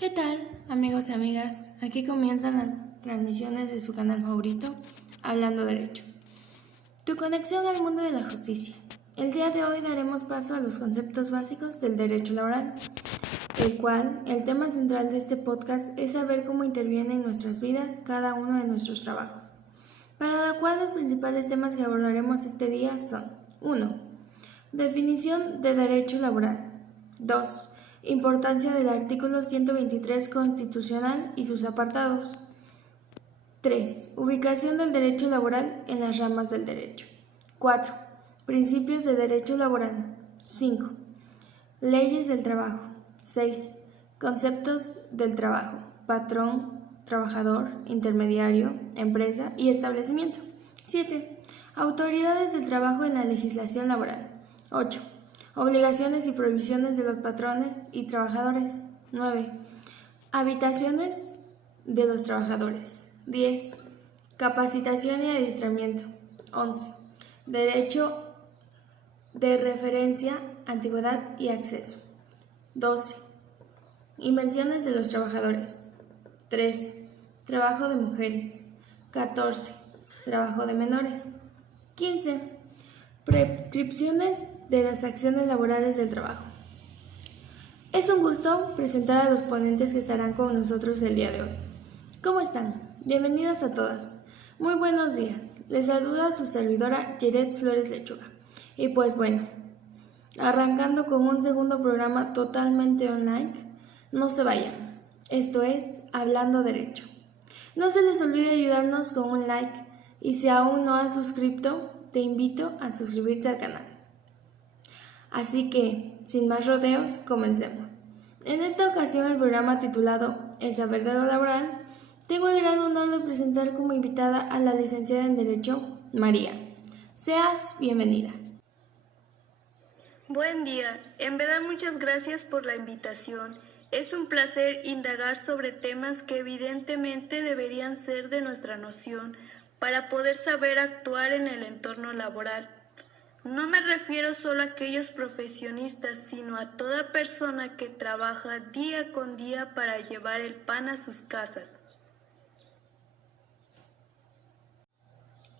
¿Qué tal, amigos y amigas? Aquí comienzan las transmisiones de su canal favorito, Hablando Derecho. Tu conexión al mundo de la justicia. El día de hoy daremos paso a los conceptos básicos del derecho laboral, el cual, el tema central de este podcast es saber cómo interviene en nuestras vidas cada uno de nuestros trabajos. Para lo cual los principales temas que abordaremos este día son 1. Definición de derecho laboral. 2. Importancia del artículo 123 constitucional y sus apartados. 3. Ubicación del derecho laboral en las ramas del derecho. 4. Principios de derecho laboral. 5. Leyes del trabajo. 6. Conceptos del trabajo. Patrón, trabajador, intermediario, empresa y establecimiento. 7. Autoridades del trabajo en la legislación laboral. 8. Obligaciones y prohibiciones de los patrones y trabajadores. 9. Habitaciones de los trabajadores. 10. Capacitación y adiestramiento. 11. Derecho de referencia, antigüedad y acceso. 12. Invenciones de los trabajadores. 13. Trabajo de mujeres. 14. Trabajo de menores. 15. Prescripciones de las acciones laborales del trabajo. Es un gusto presentar a los ponentes que estarán con nosotros el día de hoy. ¿Cómo están? Bienvenidas a todas. Muy buenos días. Les saluda su servidora Yeret Flores Lechuga. Y pues bueno, arrancando con un segundo programa totalmente online, no se vayan. Esto es Hablando Derecho. No se les olvide ayudarnos con un like y si aún no has suscrito, te invito a suscribirte al canal. Así que, sin más rodeos, comencemos. En esta ocasión el programa titulado El saber de lo laboral, tengo el gran honor de presentar como invitada a la licenciada en Derecho, María. Seas bienvenida. Buen día, en verdad muchas gracias por la invitación. Es un placer indagar sobre temas que evidentemente deberían ser de nuestra noción para poder saber actuar en el entorno laboral. No me refiero solo a aquellos profesionistas, sino a toda persona que trabaja día con día para llevar el pan a sus casas.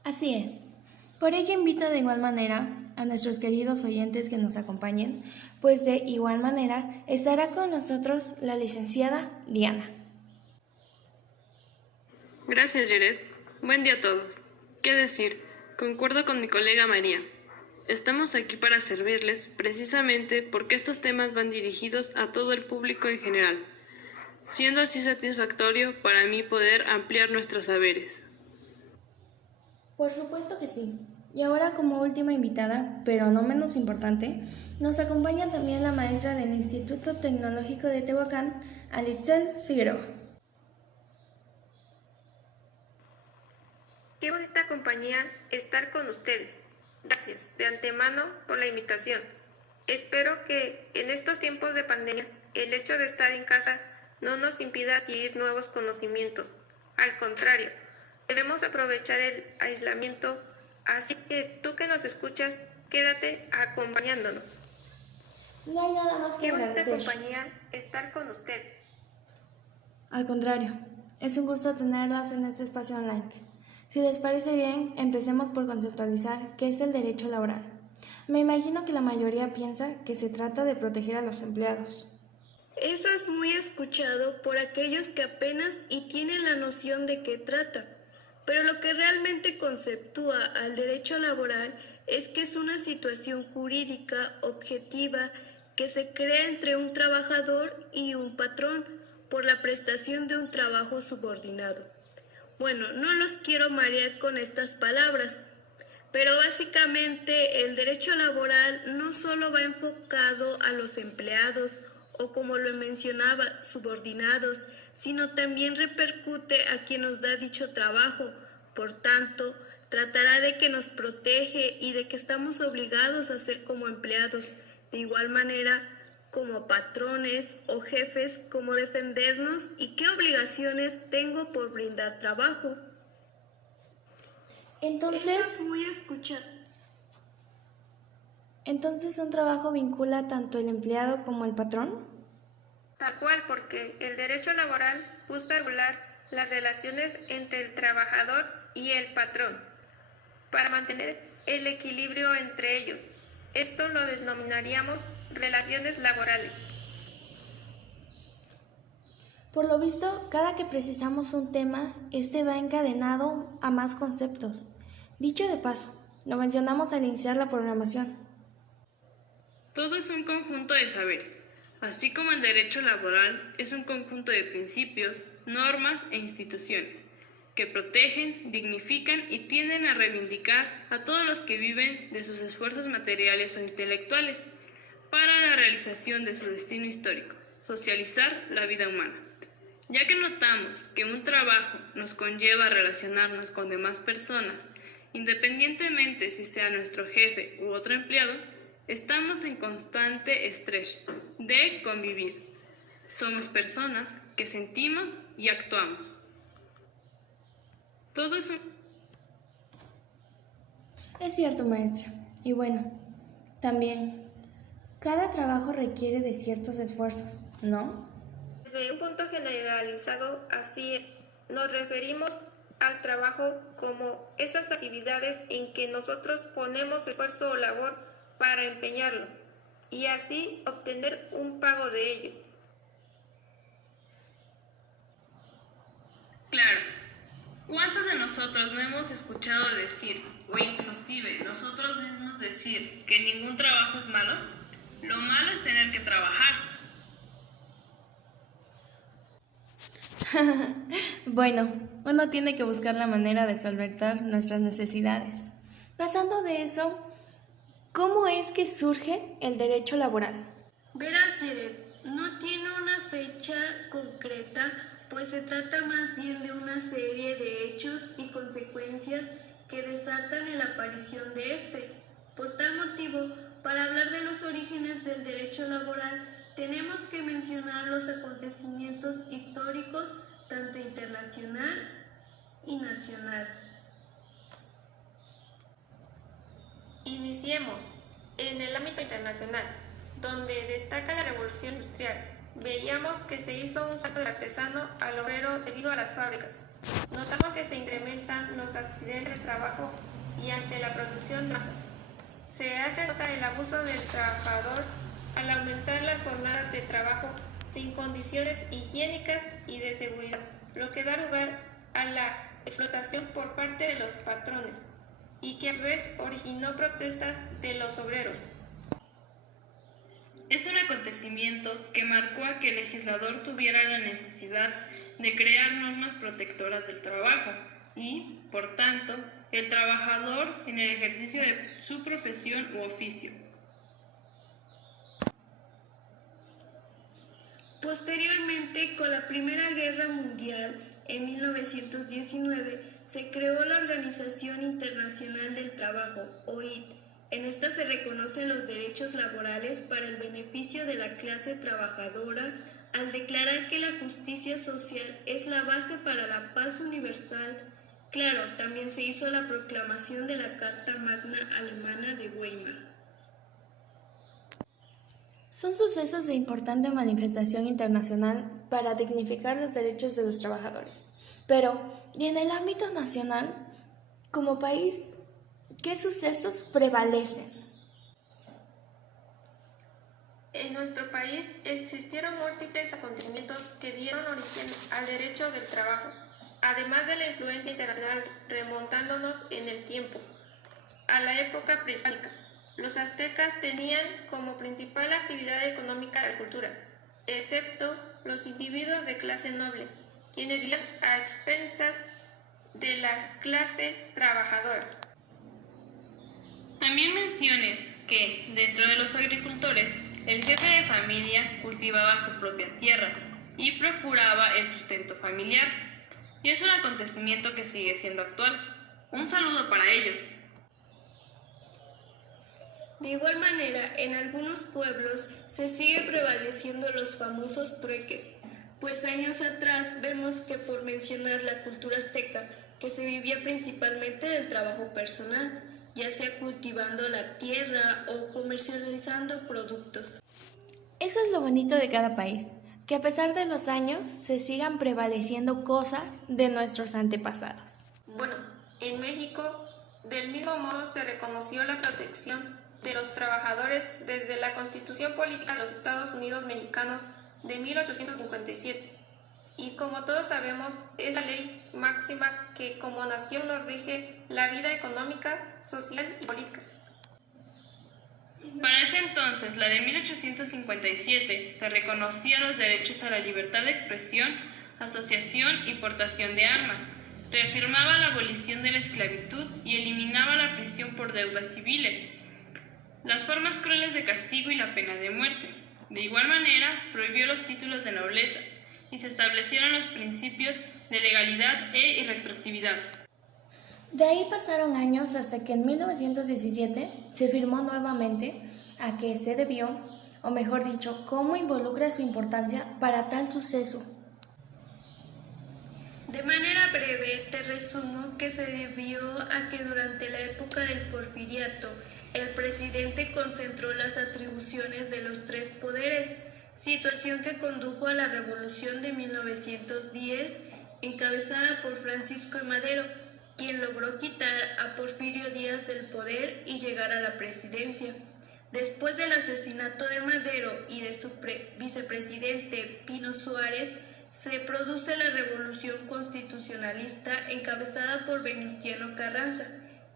Así es. Por ello invito de igual manera a nuestros queridos oyentes que nos acompañen, pues de igual manera estará con nosotros la licenciada Diana. Gracias, Jared. Buen día a todos. ¿Qué decir? Concuerdo con mi colega María. Estamos aquí para servirles precisamente porque estos temas van dirigidos a todo el público en general, siendo así satisfactorio para mí poder ampliar nuestros saberes. Por supuesto que sí. Y ahora como última invitada, pero no menos importante, nos acompaña también la maestra del Instituto Tecnológico de Tehuacán, Alitzel Figueroa. Qué bonita compañía estar con ustedes. Gracias de antemano por la invitación. Espero que en estos tiempos de pandemia el hecho de estar en casa no nos impida adquirir nuevos conocimientos. Al contrario, debemos aprovechar el aislamiento, así que tú que nos escuchas, quédate acompañándonos. No hay nada más que Qué bonita agradecer. compañía estar con usted. Al contrario, es un gusto tenerlas en este espacio online. Si les parece bien, empecemos por conceptualizar qué es el derecho laboral. Me imagino que la mayoría piensa que se trata de proteger a los empleados. Eso es muy escuchado por aquellos que apenas y tienen la noción de qué trata. Pero lo que realmente conceptúa al derecho laboral es que es una situación jurídica objetiva que se crea entre un trabajador y un patrón por la prestación de un trabajo subordinado. Bueno, no los quiero marear con estas palabras, pero básicamente el derecho laboral no solo va enfocado a los empleados o como lo mencionaba, subordinados, sino también repercute a quien nos da dicho trabajo. Por tanto, tratará de que nos protege y de que estamos obligados a ser como empleados. De igual manera, como patrones o jefes, cómo defendernos y qué obligaciones tengo por brindar trabajo. Entonces, Muy escuchado. ¿un trabajo vincula tanto el empleado como el patrón? Tal cual, porque el derecho laboral busca regular las relaciones entre el trabajador y el patrón para mantener el equilibrio entre ellos. Esto lo denominaríamos relaciones laborales. Por lo visto, cada que precisamos un tema, este va encadenado a más conceptos. Dicho de paso, lo mencionamos al iniciar la programación. Todo es un conjunto de saberes, así como el derecho laboral es un conjunto de principios, normas e instituciones que protegen, dignifican y tienden a reivindicar a todos los que viven de sus esfuerzos materiales o intelectuales para la realización de su destino histórico, socializar la vida humana. Ya que notamos que un trabajo nos conlleva a relacionarnos con demás personas, independientemente si sea nuestro jefe u otro empleado, estamos en constante estrés de convivir. Somos personas que sentimos y actuamos. Todo es Es cierto, maestra. Y bueno, también, cada trabajo requiere de ciertos esfuerzos, ¿no? Desde un punto generalizado, así es. Nos referimos al trabajo como esas actividades en que nosotros ponemos esfuerzo o labor para empeñarlo y así obtener un pago de ello. claro. ¿Cuántos de nosotros no hemos escuchado decir, o inclusive nosotros mismos decir, que ningún trabajo es malo? Lo malo es tener que trabajar. Bueno, uno tiene que buscar la manera de solventar nuestras necesidades. Pasando de eso, ¿cómo es que surge el derecho laboral? Verás, Jared, no tiene una fecha concreta, pues se trata más bien de una serie de hechos y consecuencias que desatan la aparición de este. Por tal motivo, para hablar de los orígenes del derecho laboral, tenemos que mencionar los acontecimientos históricos, tanto internacional y nacional. Iniciemos en el ámbito internacional, donde destaca la revolución industrial. Veíamos que se hizo un salto del artesano al obrero debido a las fábricas. Notamos que se incrementan los accidentes de trabajo y ante la producción de masas. Se hace nota el abuso del trabajador al aumentar las jornadas de trabajo sin condiciones higiénicas y de seguridad, lo que da lugar a la explotación por parte de los patrones y que a su vez originó protestas de los obreros. Es un acontecimiento que marcó a que el legislador tuviera la necesidad de crear normas protectoras del trabajo y, por tanto, el trabajador en el ejercicio de su profesión u oficio. Posteriormente, con la Primera Guerra Mundial, en 1919, se creó la Organización Internacional del Trabajo, OIT. En esta se reconocen los derechos laborales para el beneficio de la clase trabajadora, al declarar que la justicia social es la base para la paz universal. Claro, también se hizo la proclamación de la Carta Magna Alemana de Weimar. Son sucesos de importante manifestación internacional para dignificar los derechos de los trabajadores. Pero, ¿y en el ámbito nacional? Como país, ¿qué sucesos prevalecen? En nuestro país existieron múltiples acontecimientos que dieron origen al derecho del trabajo, además de la influencia internacional remontándonos en el tiempo, a la época prehispánica. Los aztecas tenían como principal actividad económica la cultura, excepto los individuos de clase noble, quienes vivían a expensas de la clase trabajadora. También menciones que, dentro de los agricultores, el jefe de familia cultivaba su propia tierra y procuraba el sustento familiar. Y es un acontecimiento que sigue siendo actual. Un saludo para ellos. De igual manera, en algunos pueblos se sigue prevaleciendo los famosos trueques, pues años atrás vemos que, por mencionar la cultura azteca, que se vivía principalmente del trabajo personal, ya sea cultivando la tierra o comercializando productos. Eso es lo bonito de cada país, que a pesar de los años se sigan prevaleciendo cosas de nuestros antepasados. Bueno, en México, del mismo modo se reconoció la protección de los trabajadores desde la Constitución Política de los Estados Unidos Mexicanos de 1857. Y como todos sabemos, es la ley máxima que como nación nos rige la vida económica, social y política. Para ese entonces, la de 1857, se reconocía los derechos a la libertad de expresión, asociación y portación de armas, reafirmaba la abolición de la esclavitud y eliminaba la prisión por deudas civiles, las formas crueles de castigo y la pena de muerte. De igual manera, prohibió los títulos de nobleza y se establecieron los principios de legalidad e irretroactividad. De ahí pasaron años hasta que en 1917 se firmó nuevamente a qué se debió, o mejor dicho, cómo involucra su importancia para tal suceso. De manera breve te resumo que se debió a que durante la época del Porfiriato el presidente concentró las atribuciones de los tres poderes, situación que condujo a la Revolución de 1910 encabezada por Francisco I. Madero, quien logró quitar a Porfirio Díaz del poder y llegar a la presidencia. Después del asesinato de Madero y de su vicepresidente Pino Suárez, se produce la Revolución Constitucionalista encabezada por Venustiano Carranza,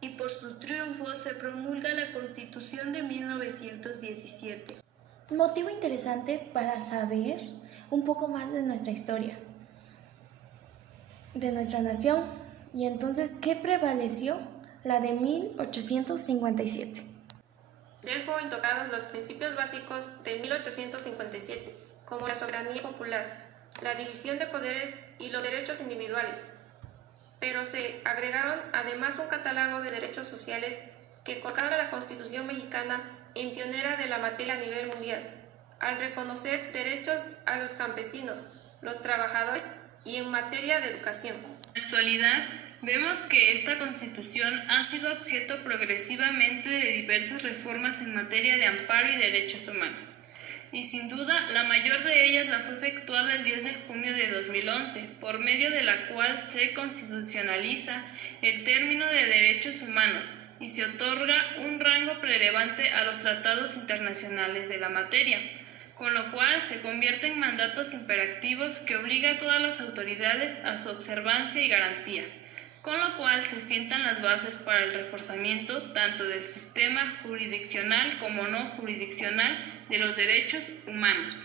y por su triunfo se promulga la Constitución de 1917. Motivo interesante para saber un poco más de nuestra historia, de nuestra nación. Y entonces, ¿qué prevaleció? La de 1857. Dejo intocados los principios básicos de 1857, como la soberanía popular, la división de poderes y los derechos individuales, pero se agregaron además un catálogo de derechos sociales que colocaron a la Constitución mexicana en pionera de la materia a nivel mundial, al reconocer derechos a los campesinos, los trabajadores y en materia de educación. En la actualidad, vemos que esta Constitución ha sido objeto progresivamente de diversas reformas en materia de amparo y derechos humanos. Y sin duda, la mayor de ellas la fue efectuada el 10 de junio de 2011, por medio de la cual se constitucionaliza el término de derechos humanos y se otorga un rango relevante a los tratados internacionales de la materia, con lo cual se convierte en mandatos imperativos que obliga a todas las autoridades a su observancia y garantía, con lo cual se sientan las bases para el reforzamiento tanto del sistema jurisdiccional como no jurisdiccional de los derechos humanos.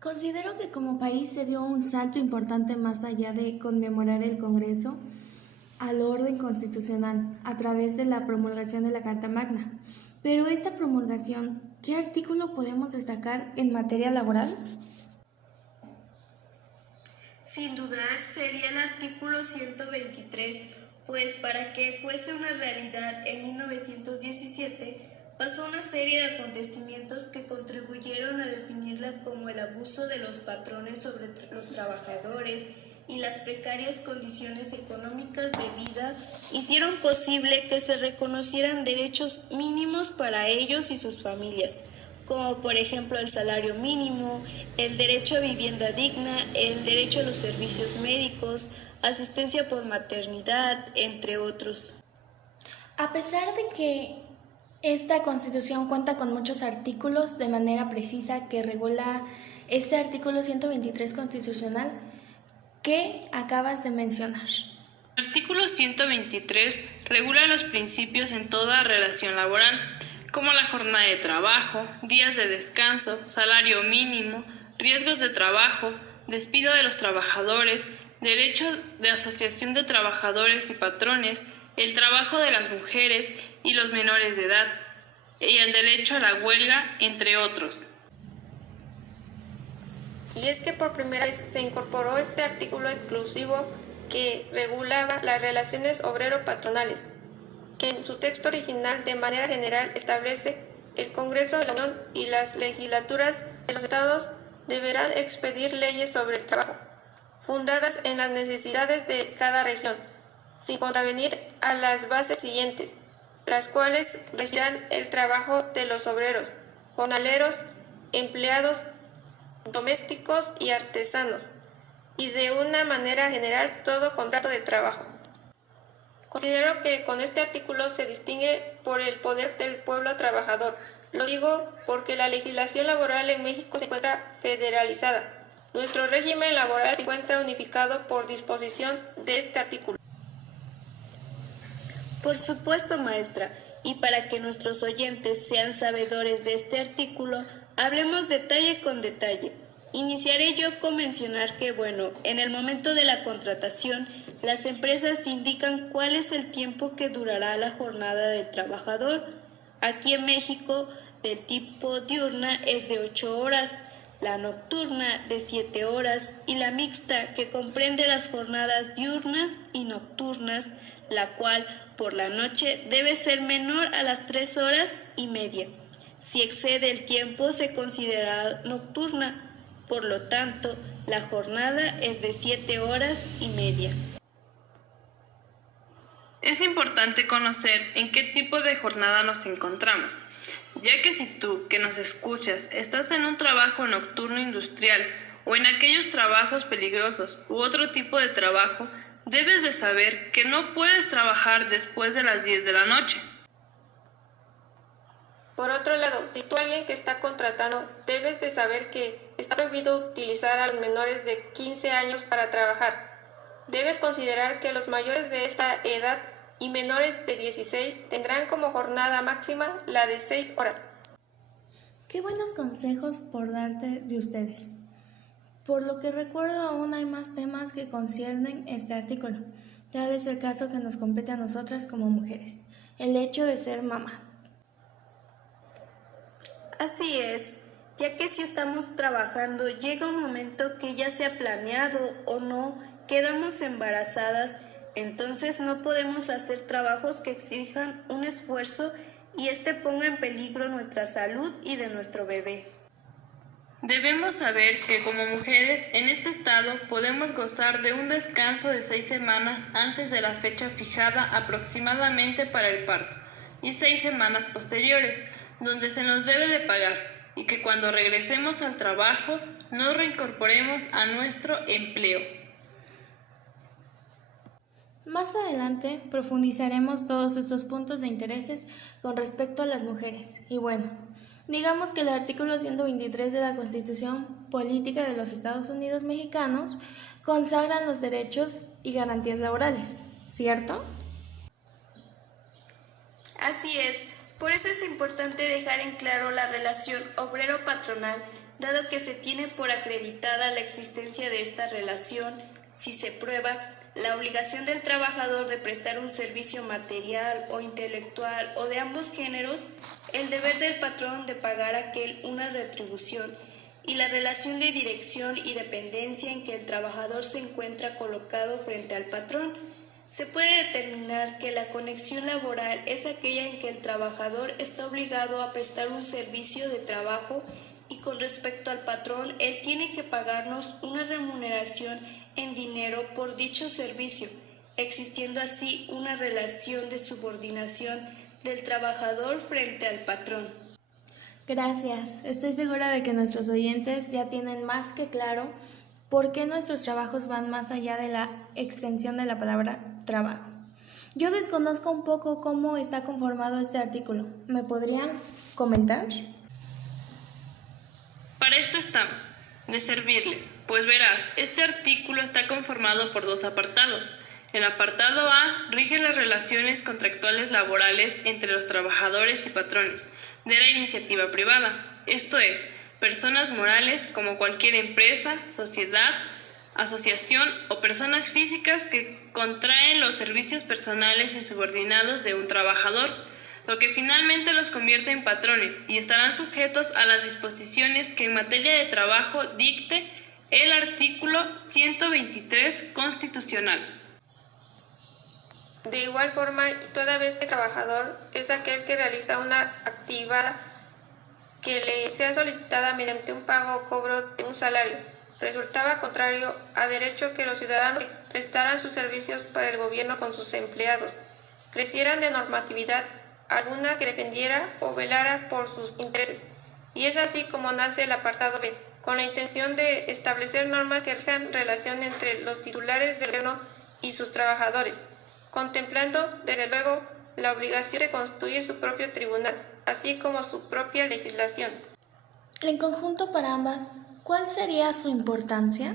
Considero que como país se dio un salto importante más allá de conmemorar el Congreso al orden constitucional a través de la promulgación de la Carta Magna. Pero esta promulgación, ¿qué artículo podemos destacar en materia laboral? Sin dudar sería el artículo 123, pues para que fuese una realidad en 1917 pasó una serie de acontecimientos que contribuyeron a definirla como el abuso de los patrones sobre los trabajadores y las precarias condiciones económicas de vida hicieron posible que se reconocieran derechos mínimos para ellos y sus familias, como por ejemplo el salario mínimo, el derecho a vivienda digna, el derecho a los servicios médicos, asistencia por maternidad, entre otros. A pesar de que esta Constitución cuenta con muchos artículos de manera precisa que regula este artículo 123 constitucional que acabas de mencionar. El artículo 123 regula los principios en toda relación laboral, como la jornada de trabajo, días de descanso, salario mínimo, riesgos de trabajo, despido de los trabajadores, derecho de asociación de trabajadores y patrones, el trabajo de las mujeres y los menores de edad, y el derecho a la huelga, entre otros. Y es que por primera vez se incorporó este artículo exclusivo que regulaba las relaciones obrero-patronales, que en su texto original de manera general establece el Congreso de la Unión y las legislaturas de los estados deberán expedir leyes sobre el trabajo, fundadas en las necesidades de cada región, sin contravenir a las bases siguientes, las cuales regirán el trabajo de los obreros, jornaleros, empleados domésticos y artesanos, y de una manera general todo contrato de trabajo. Considero que con este artículo se distingue por el poder del pueblo trabajador. Lo digo porque la legislación laboral en México se encuentra federalizada. Nuestro régimen laboral se encuentra unificado por disposición de este artículo. Por supuesto, maestra, y para que nuestros oyentes sean sabedores de este artículo, hablemos detalle con detalle. Iniciaré yo con mencionar que, en el momento de la contratación, las empresas indican cuál es el tiempo que durará la jornada del trabajador. Aquí en México, del tipo diurna es de 8 horas, la nocturna de 7 horas y la mixta, que comprende las jornadas diurnas y nocturnas, la cual por la noche debe ser menor a las 3 horas y media. Si excede el tiempo se considera nocturna, por lo tanto, la jornada es de 7 horas y media. Es importante conocer en qué tipo de jornada nos encontramos, ya que si tú, que nos escuchas, estás en un trabajo nocturno industrial o en aquellos trabajos peligrosos u otro tipo de trabajo, debes de saber que no puedes trabajar después de las 10 de la noche. Por otro lado, si tú alguien que está contratando, debes de saber que está prohibido utilizar a los menores de 15 años para trabajar. Debes considerar que los mayores de esta edad y menores de 16 tendrán como jornada máxima la de 6 horas. Qué buenos consejos por darte de ustedes. Por lo que recuerdo, aún hay más temas que conciernen este artículo. Tal es el caso que nos compete a nosotras como mujeres, el hecho de ser mamás. Así es, ya que si estamos trabajando llega un momento que ya sea planeado o no, quedamos embarazadas, entonces no podemos hacer trabajos que exijan un esfuerzo y ponga en peligro nuestra salud y de nuestro bebé. Debemos saber que como mujeres en este estado podemos gozar de un descanso de 6 semanas antes de la fecha fijada aproximadamente para el parto y 6 semanas posteriores, donde se nos debe de pagar, y que cuando regresemos al trabajo nos reincorporemos a nuestro empleo. Más adelante profundizaremos todos estos puntos de intereses con respecto a las mujeres. Y digamos que el artículo 123 de la Constitución Política de los Estados Unidos Mexicanos consagran los derechos y garantías laborales, ¿cierto? Así es, por eso es importante dejar en claro la relación obrero-patronal, dado que se tiene por acreditada la existencia de esta relación, si se prueba la obligación del trabajador de prestar un servicio material o intelectual o de ambos géneros, el deber del patrón de pagar a aquel una retribución y la relación de dirección y dependencia en que el trabajador se encuentra colocado frente al patrón. Se puede determinar que la conexión laboral es aquella en que el trabajador está obligado a prestar un servicio de trabajo y con respecto al patrón, él tiene que pagarnos una remuneración en dinero por dicho servicio, existiendo así una relación de subordinación del trabajador frente al patrón. Gracias. Estoy segura de que nuestros oyentes ya tienen más que claro por qué nuestros trabajos van más allá de la extensión de la palabra trabajo. Yo desconozco un poco cómo está conformado este artículo. ¿Me podrían comentar? Para esto estamos, de servirles, pues verás, este artículo está conformado por 2 apartados. El apartado A rige las relaciones contractuales laborales entre los trabajadores y patrones de la iniciativa privada, esto es, personas morales como cualquier empresa, sociedad, asociación o personas físicas que contraen los servicios personales y subordinados de un trabajador, lo que finalmente los convierte en patrones y estarán sujetos a las disposiciones que en materia de trabajo dicte el artículo 123 constitucional. De igual forma, toda vez que el trabajador es aquel que realiza una actividad que le sea solicitada mediante un pago o cobro de un salario, resultaba contrario a derecho que los ciudadanos prestaran sus servicios para el gobierno con sus empleados, carecieran de normatividad alguna que defendiera o velara por sus intereses. Y es así como nace el apartado B, con la intención de establecer normas que rijan relación entre los titulares del gobierno y sus trabajadores, contemplando, desde luego, la obligación de construir su propio tribunal, así como su propia legislación. En conjunto para ambas, ¿cuál sería su importancia?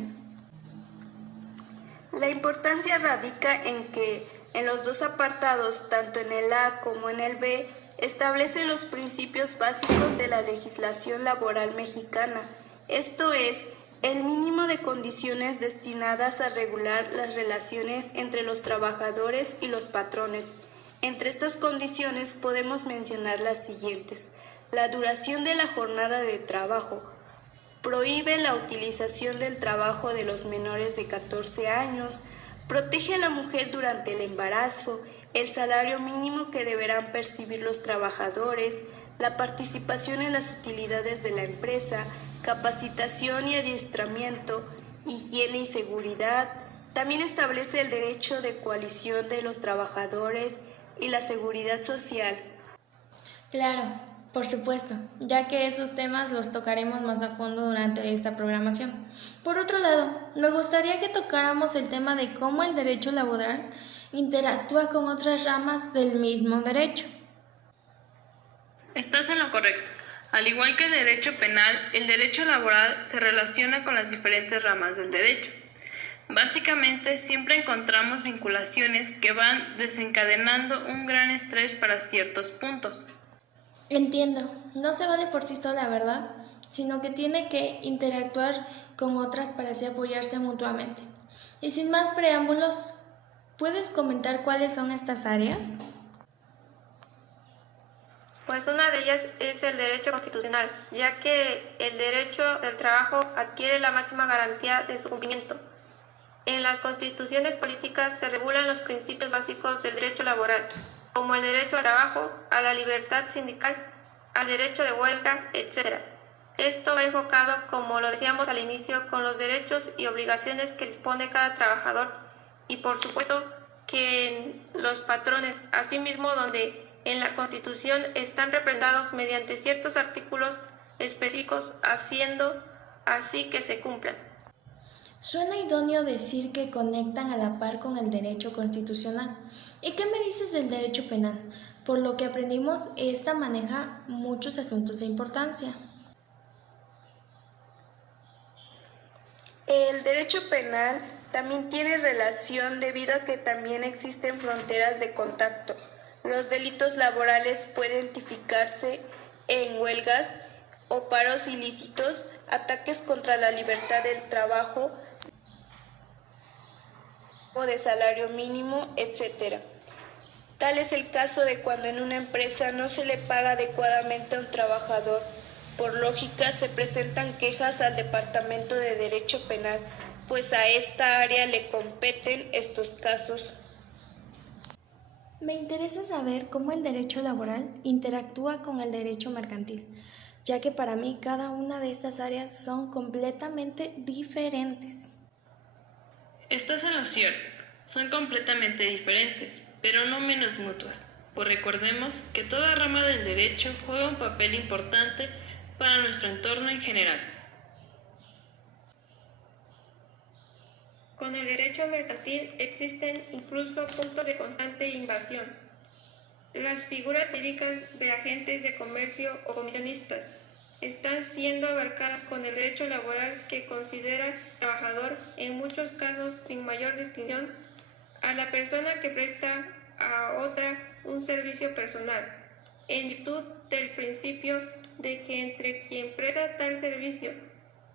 La importancia radica en que en los dos apartados, tanto en el A como en el B, establece los principios básicos de la legislación laboral mexicana, esto es, el mínimo de condiciones destinadas a regular las relaciones entre los trabajadores y los patrones. Entre estas condiciones podemos mencionar las siguientes: la duración de la jornada de trabajo, prohíbe la utilización del trabajo de los menores de 14 años, protege a la mujer durante el embarazo, el salario mínimo que deberán percibir los trabajadores, la participación en las utilidades de la empresa, capacitación y adiestramiento, higiene y seguridad. También establece el derecho de coalición de los trabajadores y la seguridad social. Claro, por supuesto, ya que esos temas los tocaremos más a fondo durante esta programación. Por otro lado, me gustaría que tocáramos el tema de cómo el derecho laboral interactúa con otras ramas del mismo derecho. Estás en lo correcto. Al igual que el derecho penal, el derecho laboral se relaciona con las diferentes ramas del derecho. Básicamente, siempre encontramos vinculaciones que van desencadenando un gran estrés para ciertos puntos. Entiendo, no se vale por sí sola, ¿verdad? Sino que tiene que interactuar con otras para así apoyarse mutuamente. Y sin más preámbulos, ¿puedes comentar cuáles son estas áreas? Pues una de ellas es el derecho constitucional, ya que el derecho del trabajo adquiere la máxima garantía de su cumplimiento. En las constituciones políticas se regulan los principios básicos del derecho laboral, como el derecho al trabajo, a la libertad sindical, al derecho de huelga, etc. Esto va enfocado, como lo decíamos al inicio, con los derechos y obligaciones que dispone cada trabajador y por supuesto que los patrones, asimismo donde en la Constitución están representados mediante ciertos artículos específicos, haciendo así que se cumplan. Suena idóneo decir que conectan a la par con el derecho constitucional. ¿Y qué me dices del derecho penal? Por lo que aprendimos, esta maneja muchos asuntos de importancia. El derecho penal también tiene relación debido a que también existen fronteras de contacto. Los delitos laborales pueden tipificarse en huelgas o paros ilícitos, ataques contra la libertad del trabajo, de salario mínimo, etc. Tal es el caso de cuando en una empresa no se le paga adecuadamente a un trabajador. Por lógica, se presentan quejas al Departamento de Derecho Penal, pues a esta área le competen estos casos. Me interesa saber cómo el derecho laboral interactúa con el derecho mercantil, ya que para mí cada una de estas áreas son completamente diferentes. Estás en lo cierto, son completamente diferentes, pero no menos mutuas, pues recordemos que toda rama del derecho juega un papel importante para nuestro entorno en general. Con el derecho mercantil existen incluso puntos de constante invasión. Las figuras jurídicas de agentes de comercio o comisionistas están siendo abarcadas con el derecho laboral que considera trabajador, en muchos casos sin mayor distinción, a la persona que presta a otra un servicio personal, en virtud del principio de que entre quien presta tal servicio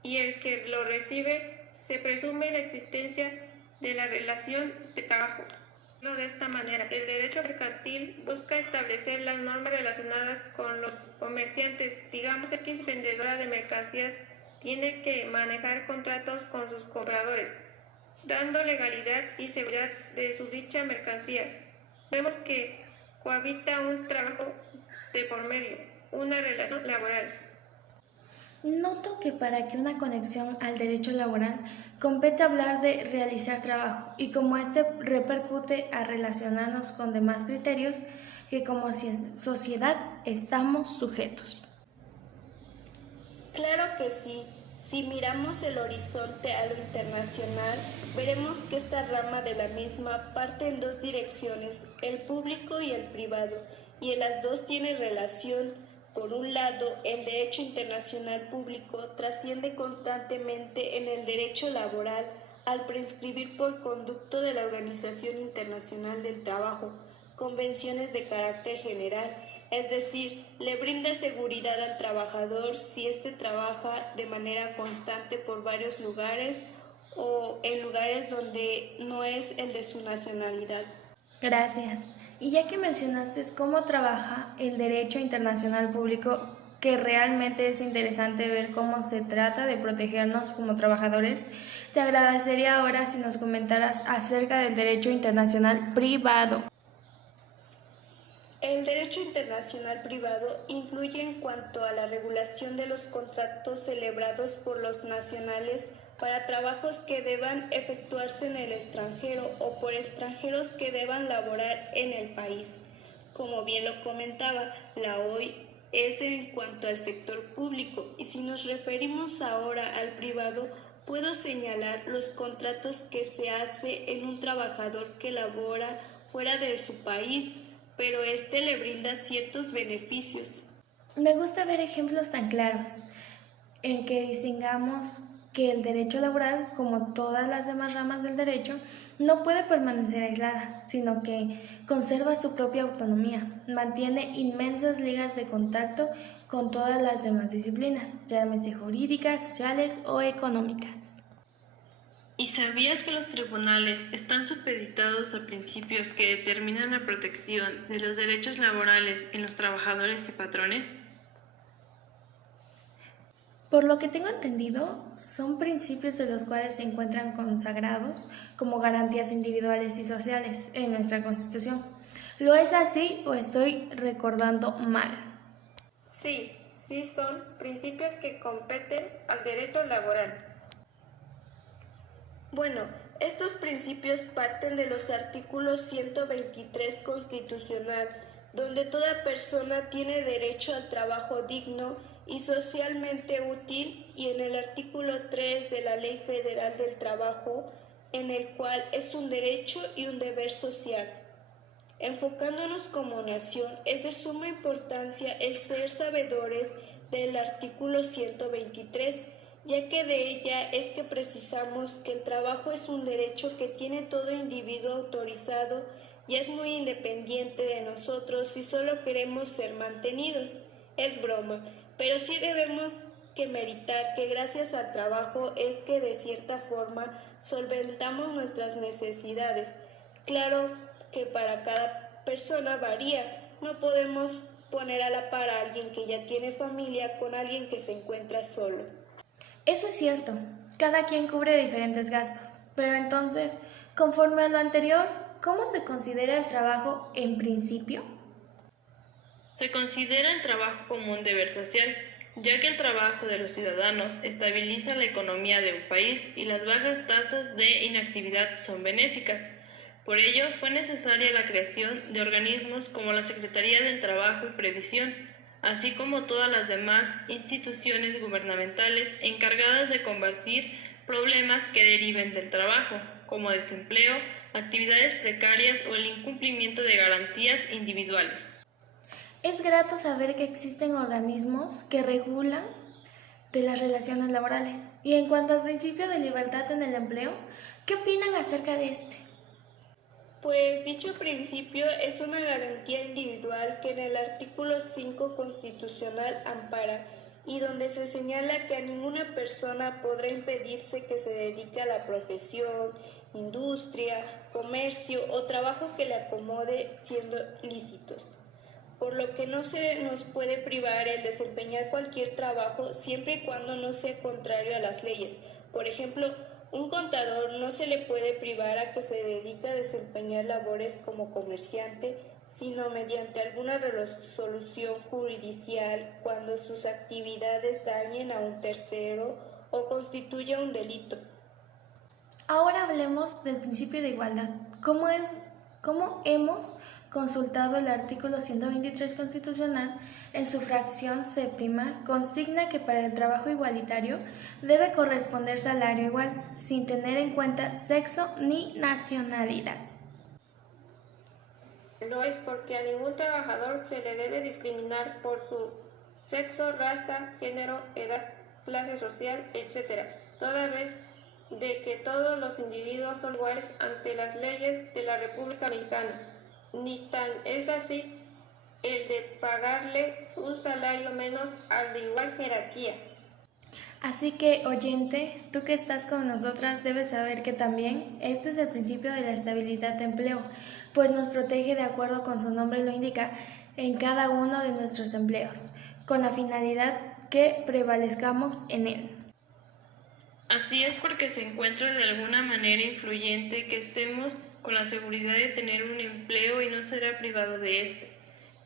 y el que lo recibe se presume la existencia de la relación de trabajo. De esta manera, el derecho mercantil busca establecer las normas relacionadas con los comerciantes. Digamos, X vendedora de mercancías tiene que manejar contratos con sus compradores, dando legalidad y seguridad de su dicha mercancía. Vemos que cohabita un trabajo de por medio, una relación laboral. Noto que para que una conexión al derecho laboral compete hablar de realizar trabajo y como este repercute a relacionarnos con demás criterios que como sociedad estamos sujetos. Claro que sí. Si miramos el horizonte a lo internacional, veremos que esta rama de la misma parte en dos direcciones, el público y el privado, y en las dos tiene relación. Por un lado, el derecho internacional público trasciende constantemente en el derecho laboral al prescribir por conducto de la Organización Internacional del Trabajo convenciones de carácter general, es decir, le brinda seguridad al trabajador si éste trabaja de manera constante por varios lugares o en lugares donde no es el de su nacionalidad. Gracias. Y ya que mencionaste cómo trabaja el derecho internacional público, que realmente es interesante ver cómo se trata de protegernos como trabajadores, te agradecería ahora si nos comentaras acerca del derecho internacional privado. El derecho internacional privado influye en cuanto a la regulación de los contratos celebrados por los nacionales para trabajos que deban efectuarse en el extranjero o por extranjeros que deban laborar en el país. Como bien lo comentaba, la OI es en cuanto al sector público, y si nos referimos ahora al privado, puedo señalar los contratos que se hace en un trabajador que labora fuera de su país, pero éste le brinda ciertos beneficios. Me gusta ver ejemplos tan claros en que distingamos que el derecho laboral, como todas las demás ramas del derecho, no puede permanecer aislada, sino que conserva su propia autonomía, mantiene inmensas ligas de contacto con todas las demás disciplinas, llámese jurídicas, sociales o económicas. ¿Y sabías que los tribunales están supeditados a principios que determinan la protección de los derechos laborales en los trabajadores y patrones? Por lo que tengo entendido, son principios de los cuales se encuentran consagrados como garantías individuales y sociales en nuestra Constitución. ¿Lo es así o estoy recordando mal? Sí, sí son principios que competen al derecho laboral. Bueno, estos principios parten de los artículos 123 constitucional, donde toda persona tiene derecho al trabajo digno y socialmente útil, y en el artículo 3 de la Ley Federal del Trabajo, en el cual es un derecho y un deber social. Enfocándonos como nación, es de suma importancia el ser sabedores del artículo 123, ya que de ella es que precisamos que el trabajo es un derecho que tiene todo individuo autorizado y es muy independiente de nosotros si solo queremos ser mantenidos. Es broma, pero sí debemos que meritar que gracias al trabajo es que de cierta forma solventamos nuestras necesidades. Claro que para cada persona varía, no podemos poner a la par a alguien que ya tiene familia con alguien que se encuentra solo. Eso es cierto, cada quien cubre diferentes gastos, pero entonces, conforme a lo anterior, ¿cómo se considera el trabajo en principio? Se considera el trabajo como un deber social, ya que el trabajo de los ciudadanos estabiliza la economía de un país y las bajas tasas de inactividad son benéficas. Por ello, fue necesaria la creación de organismos como la Secretaría del Trabajo y Previsión, así como todas las demás instituciones gubernamentales encargadas de combatir problemas que deriven del trabajo, como desempleo, actividades precarias o el incumplimiento de garantías individuales. Es grato saber que existen organismos que regulan de las relaciones laborales. Y en cuanto al principio de libertad en el empleo, ¿qué opinan acerca de este? Pues dicho principio es una garantía individual que en el artículo 5 constitucional ampara, y donde se señala que a ninguna persona podrá impedirse que se dedique a la profesión, industria, comercio o trabajo que le acomode siendo lícitos, por lo que no se nos puede privar el desempeñar cualquier trabajo siempre y cuando no sea contrario a las leyes. Por ejemplo, un contador no se le puede privar a que se dedique a desempeñar labores como comerciante, sino mediante alguna resolución jurisdicial cuando sus actividades dañen a un tercero o constituya un delito. Ahora hablemos del principio de igualdad. ¿Cómo hemos consultado el artículo 123 constitucional, en su fracción séptima, consigna que para el trabajo igualitario debe corresponder salario igual, sin tener en cuenta sexo ni nacionalidad. No es porque a ningún trabajador se le debe discriminar por su sexo, raza, género, edad, clase social, etc., toda vez de que todos los individuos son iguales ante las leyes de la República Mexicana, ni tan es así el de pagarle un salario menos al de igual jerarquía. Así que, oyente, tú que estás con nosotras debes saber que también este es el principio de la estabilidad de empleo, pues nos protege de acuerdo con su nombre lo indica en cada uno de nuestros empleos, con la finalidad que prevalezcamos en él. Así es porque se encuentra de alguna manera influyente que estemos con la seguridad de tener un empleo y no será privado de este.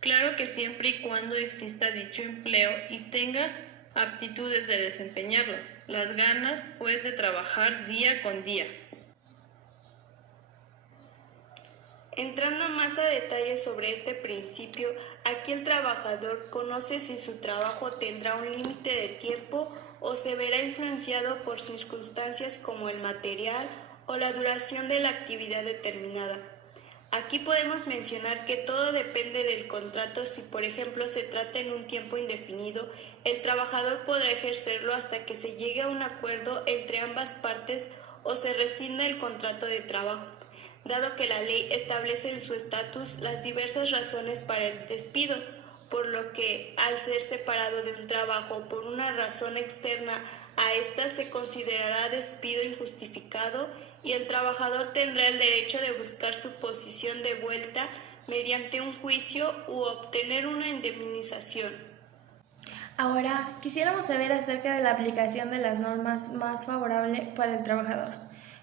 Claro que siempre y cuando exista dicho empleo y tenga aptitudes de desempeñarlo, las ganas pues de trabajar día con día. Entrando más a detalle sobre este principio, aquí el trabajador conoce si su trabajo tendrá un límite de tiempo o se verá influenciado por circunstancias como el material o la duración de la actividad determinada. Aquí podemos mencionar que todo depende del contrato. Si por ejemplo se trata en un tiempo indefinido, el trabajador podrá ejercerlo hasta que se llegue a un acuerdo entre ambas partes o se rescinda el contrato de trabajo, dado que la ley establece en su estatus las diversas razones para el despido, por lo que al ser separado de un trabajo por una razón externa a ésta se considerará despido injustificado y el trabajador tendrá el derecho de buscar su posición de vuelta mediante un juicio u obtener una indemnización. Ahora, quisiéramos saber acerca de la aplicación de las normas más favorables para el trabajador,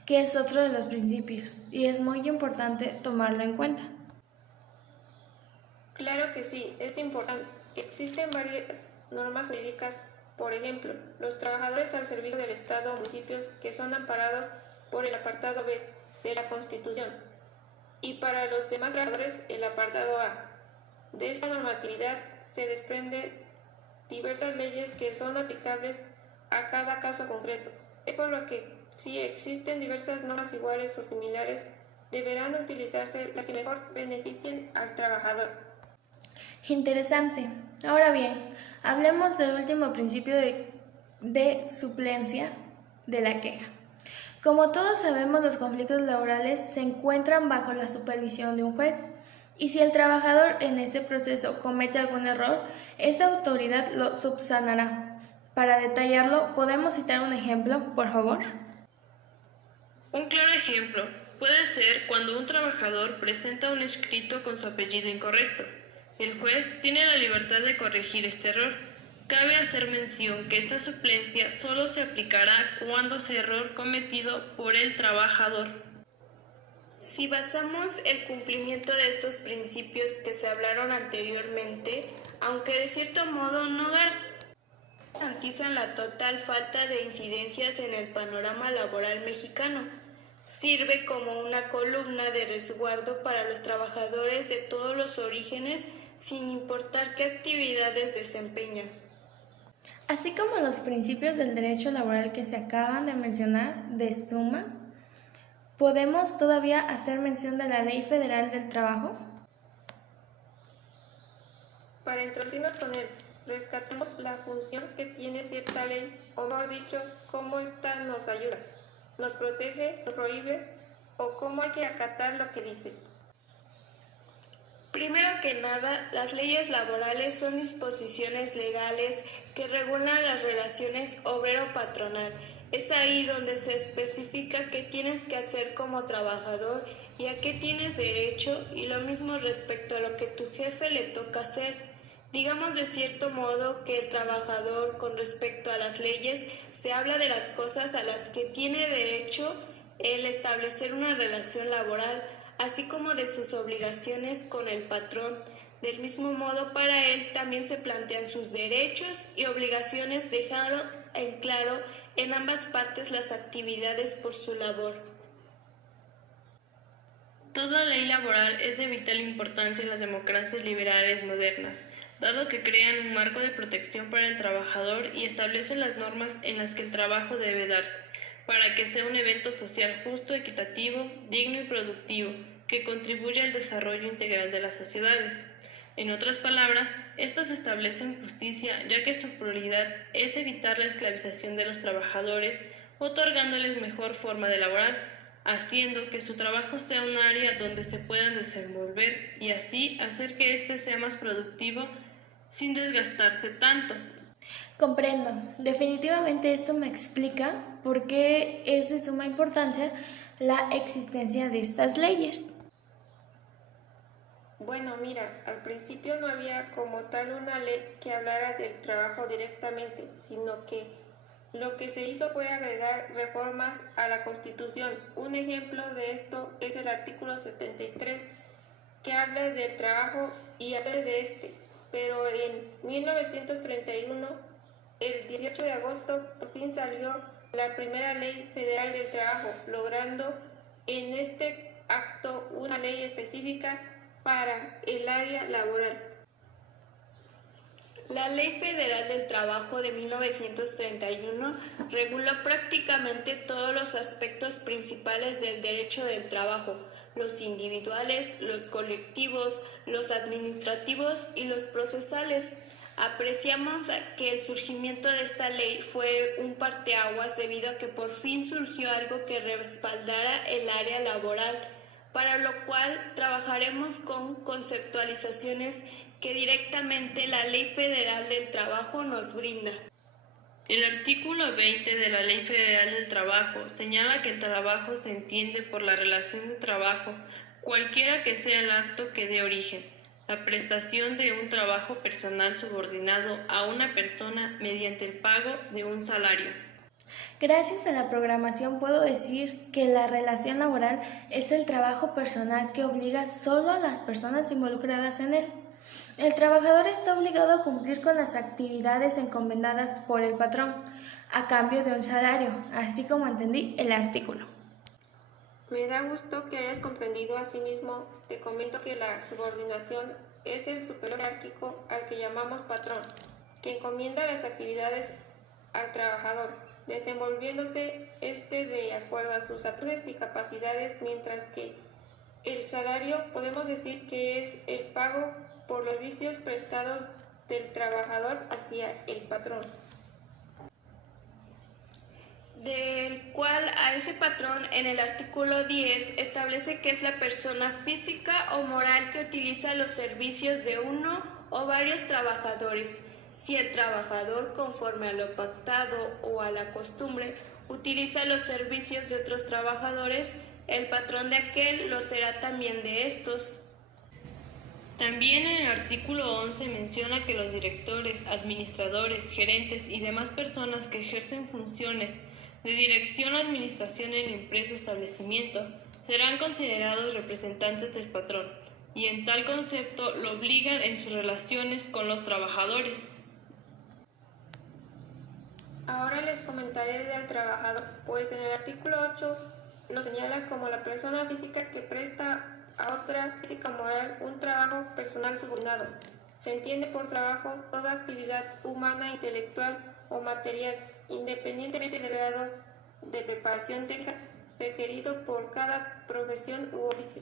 que es otro de los principios, y es muy importante tomarlo en cuenta. Claro que sí, es importante. Existen varias normas jurídicas, por ejemplo, los trabajadores al servicio del Estado o municipios que son amparados por el apartado B de la Constitución y para los demás trabajadores el apartado A. De esta normatividad se desprenden diversas leyes que son aplicables a cada caso concreto. Es por lo que si existen diversas normas iguales o similares, deberán utilizarse las que mejor beneficien al trabajador. Interesante. Ahora bien, hablemos del último principio de suplencia de la queja. Como todos sabemos, los conflictos laborales se encuentran bajo la supervisión de un juez, y si el trabajador en este proceso comete algún error, esta autoridad lo subsanará. Para detallarlo, ¿podemos citar un ejemplo, por favor? Un claro ejemplo puede ser cuando un trabajador presenta un escrito con su apellido incorrecto. El juez tiene la libertad de corregir este error. Cabe hacer mención que esta suplencia solo se aplicará cuando sea error cometido por el trabajador. Si basamos el cumplimiento de estos principios que se hablaron anteriormente, aunque de cierto modo no garantizan la total falta de incidencias en el panorama laboral mexicano, sirve como una columna de resguardo para los trabajadores de todos los orígenes, sin importar qué actividades desempeñan. Así como los principios del derecho laboral que se acaban de mencionar, de suma, ¿podemos todavía hacer mención de la Ley Federal del Trabajo? Para introducirnos con él, rescatemos la función que tiene cierta ley, o mejor dicho, cómo ésta nos ayuda, nos protege, nos prohíbe, o cómo hay que acatar lo que dice. Primero que nada, las leyes laborales son disposiciones legales que regulan las relaciones obrero-patronal. Es ahí donde se especifica qué tienes que hacer como trabajador y a qué tienes derecho, y lo mismo respecto a lo que tu jefe le toca hacer. Digamos de cierto modo que el trabajador, con respecto a las leyes, se habla de las cosas a las que tiene derecho el establecer una relación laboral, así como de sus obligaciones con el patrón. Del mismo modo, para él también se plantean sus derechos y obligaciones, dejando en claro en ambas partes las actividades por su labor. Toda ley laboral es de vital importancia en las democracias liberales modernas, dado que crean un marco de protección para el trabajador y establecen las normas en las que el trabajo debe darse, para que sea un evento social justo, equitativo, digno y productivo, que contribuya al desarrollo integral de las sociedades. En otras palabras, estas establecen justicia, ya que su prioridad es evitar la esclavización de los trabajadores, otorgándoles mejor forma de laborar, haciendo que su trabajo sea un área donde se puedan desenvolver y así hacer que éste sea más productivo sin desgastarse tanto. Comprendo. Definitivamente esto me explica por qué es de suma importancia la existencia de estas leyes. Bueno, mira, al principio no había como tal una ley que hablara del trabajo directamente, sino que lo que se hizo fue agregar reformas a la Constitución. Un ejemplo de esto es el artículo 73, que habla del trabajo y habla de este. Pero en 1931, el 18 de agosto, por fin salió la primera ley federal del trabajo, logrando en este acto una ley específica para el área laboral. La Ley Federal del Trabajo de 1931 reguló prácticamente todos los aspectos principales del derecho del trabajo, los individuales, los colectivos, los administrativos y los procesales. Apreciamos que el surgimiento de esta ley fue un parteaguas debido a que por fin surgió algo que respaldara el área laboral, para lo cual trabajaremos con conceptualizaciones que directamente la Ley Federal del Trabajo nos brinda. El artículo 20 de la Ley Federal del Trabajo señala que el trabajo se entiende por la relación de trabajo, cualquiera que sea el acto que dé origen, la prestación de un trabajo personal subordinado a una persona mediante el pago de un salario. Gracias a la programación puedo decir que la relación laboral es el trabajo personal que obliga solo a las personas involucradas en él. El trabajador está obligado a cumplir con las actividades encomendadas por el patrón, a cambio de un salario, así como entendí el artículo. Me da gusto que hayas comprendido. Asimismo, te comento que la subordinación es el superior jerárquico al que llamamos patrón, que encomienda las actividades al trabajador, desenvolviéndose de acuerdo a sus aptitudes y capacidades, mientras que el salario podemos decir que es el pago por los servicios prestados del trabajador hacia el patrón. Del cual a ese patrón en el artículo 10 establece que es la persona física o moral que utiliza los servicios de uno o varios trabajadores. Si el trabajador, conforme a lo pactado o a la costumbre, utiliza los servicios de otros trabajadores, el patrón de aquel lo será también de estos. También en el artículo 11 menciona que los directores, administradores, gerentes y demás personas que ejercen funciones de dirección o administración en la empresa o establecimiento serán considerados representantes del patrón y en tal concepto lo obligan en sus relaciones con los trabajadores. Ahora les comentaré del trabajador, pues en el artículo 8 lo señala como la persona física que presta a otra física moral un trabajo personal subordinado. Se entiende por trabajo toda actividad humana, intelectual o material, independientemente del grado de preparación técnica requerido por cada profesión u oficio.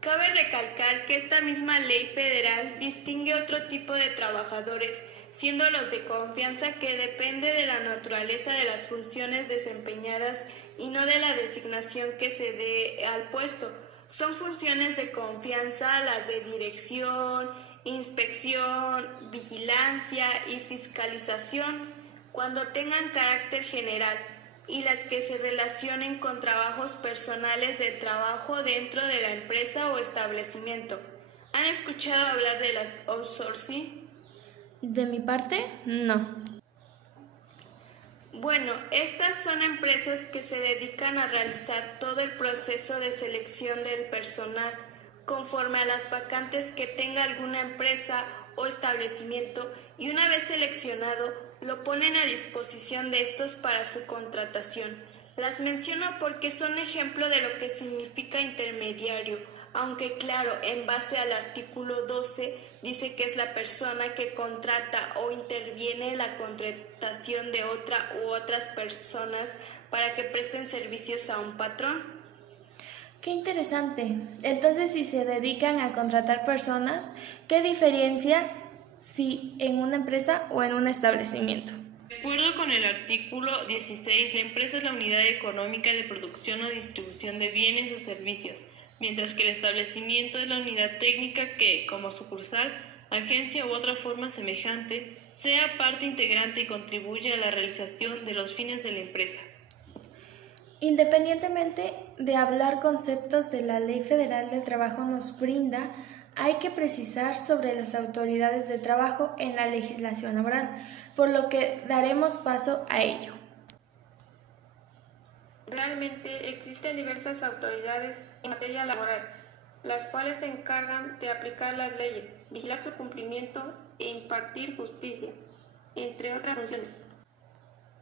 Cabe recalcar que esta misma ley federal distingue otro tipo de trabajadores, siendo los de confianza, que depende de la naturaleza de las funciones desempeñadas y no de la designación que se dé al puesto. Son funciones de confianza las de dirección, inspección, vigilancia y fiscalización, cuando tengan carácter general, y las que se relacionen con trabajos personales de trabajo dentro de la empresa o establecimiento. ¿Han escuchado hablar de las outsourcing? De mi parte, no. Bueno, estas son empresas que se dedican a realizar todo el proceso de selección del personal conforme a las vacantes que tenga alguna empresa o establecimiento, y una vez seleccionado lo ponen a disposición de estos para su contratación. Las menciono porque son ejemplo de lo que significa intermediario, aunque claro, en base al artículo 12 dice que es la persona que contrata o interviene en la contratación de otra u otras personas para que presten servicios a un patrón. Qué interesante. Entonces, si se dedican a contratar personas, ¿qué diferencia si en una empresa o en un establecimiento? De acuerdo con el artículo 16, la empresa es la unidad económica de producción o distribución de bienes o servicios, mientras que el establecimiento es la unidad técnica que, como sucursal, agencia u otra forma semejante, sea parte integrante y contribuye a la realización de los fines de la empresa. Independientemente de hablar conceptos de la Ley Federal del Trabajo nos brinda, hay que precisar sobre las autoridades de trabajo en la legislación laboral, por lo que daremos paso a ello. Realmente existen diversas autoridades en materia laboral, las cuales se encargan de aplicar las leyes, vigilar su cumplimiento e impartir justicia, entre otras funciones.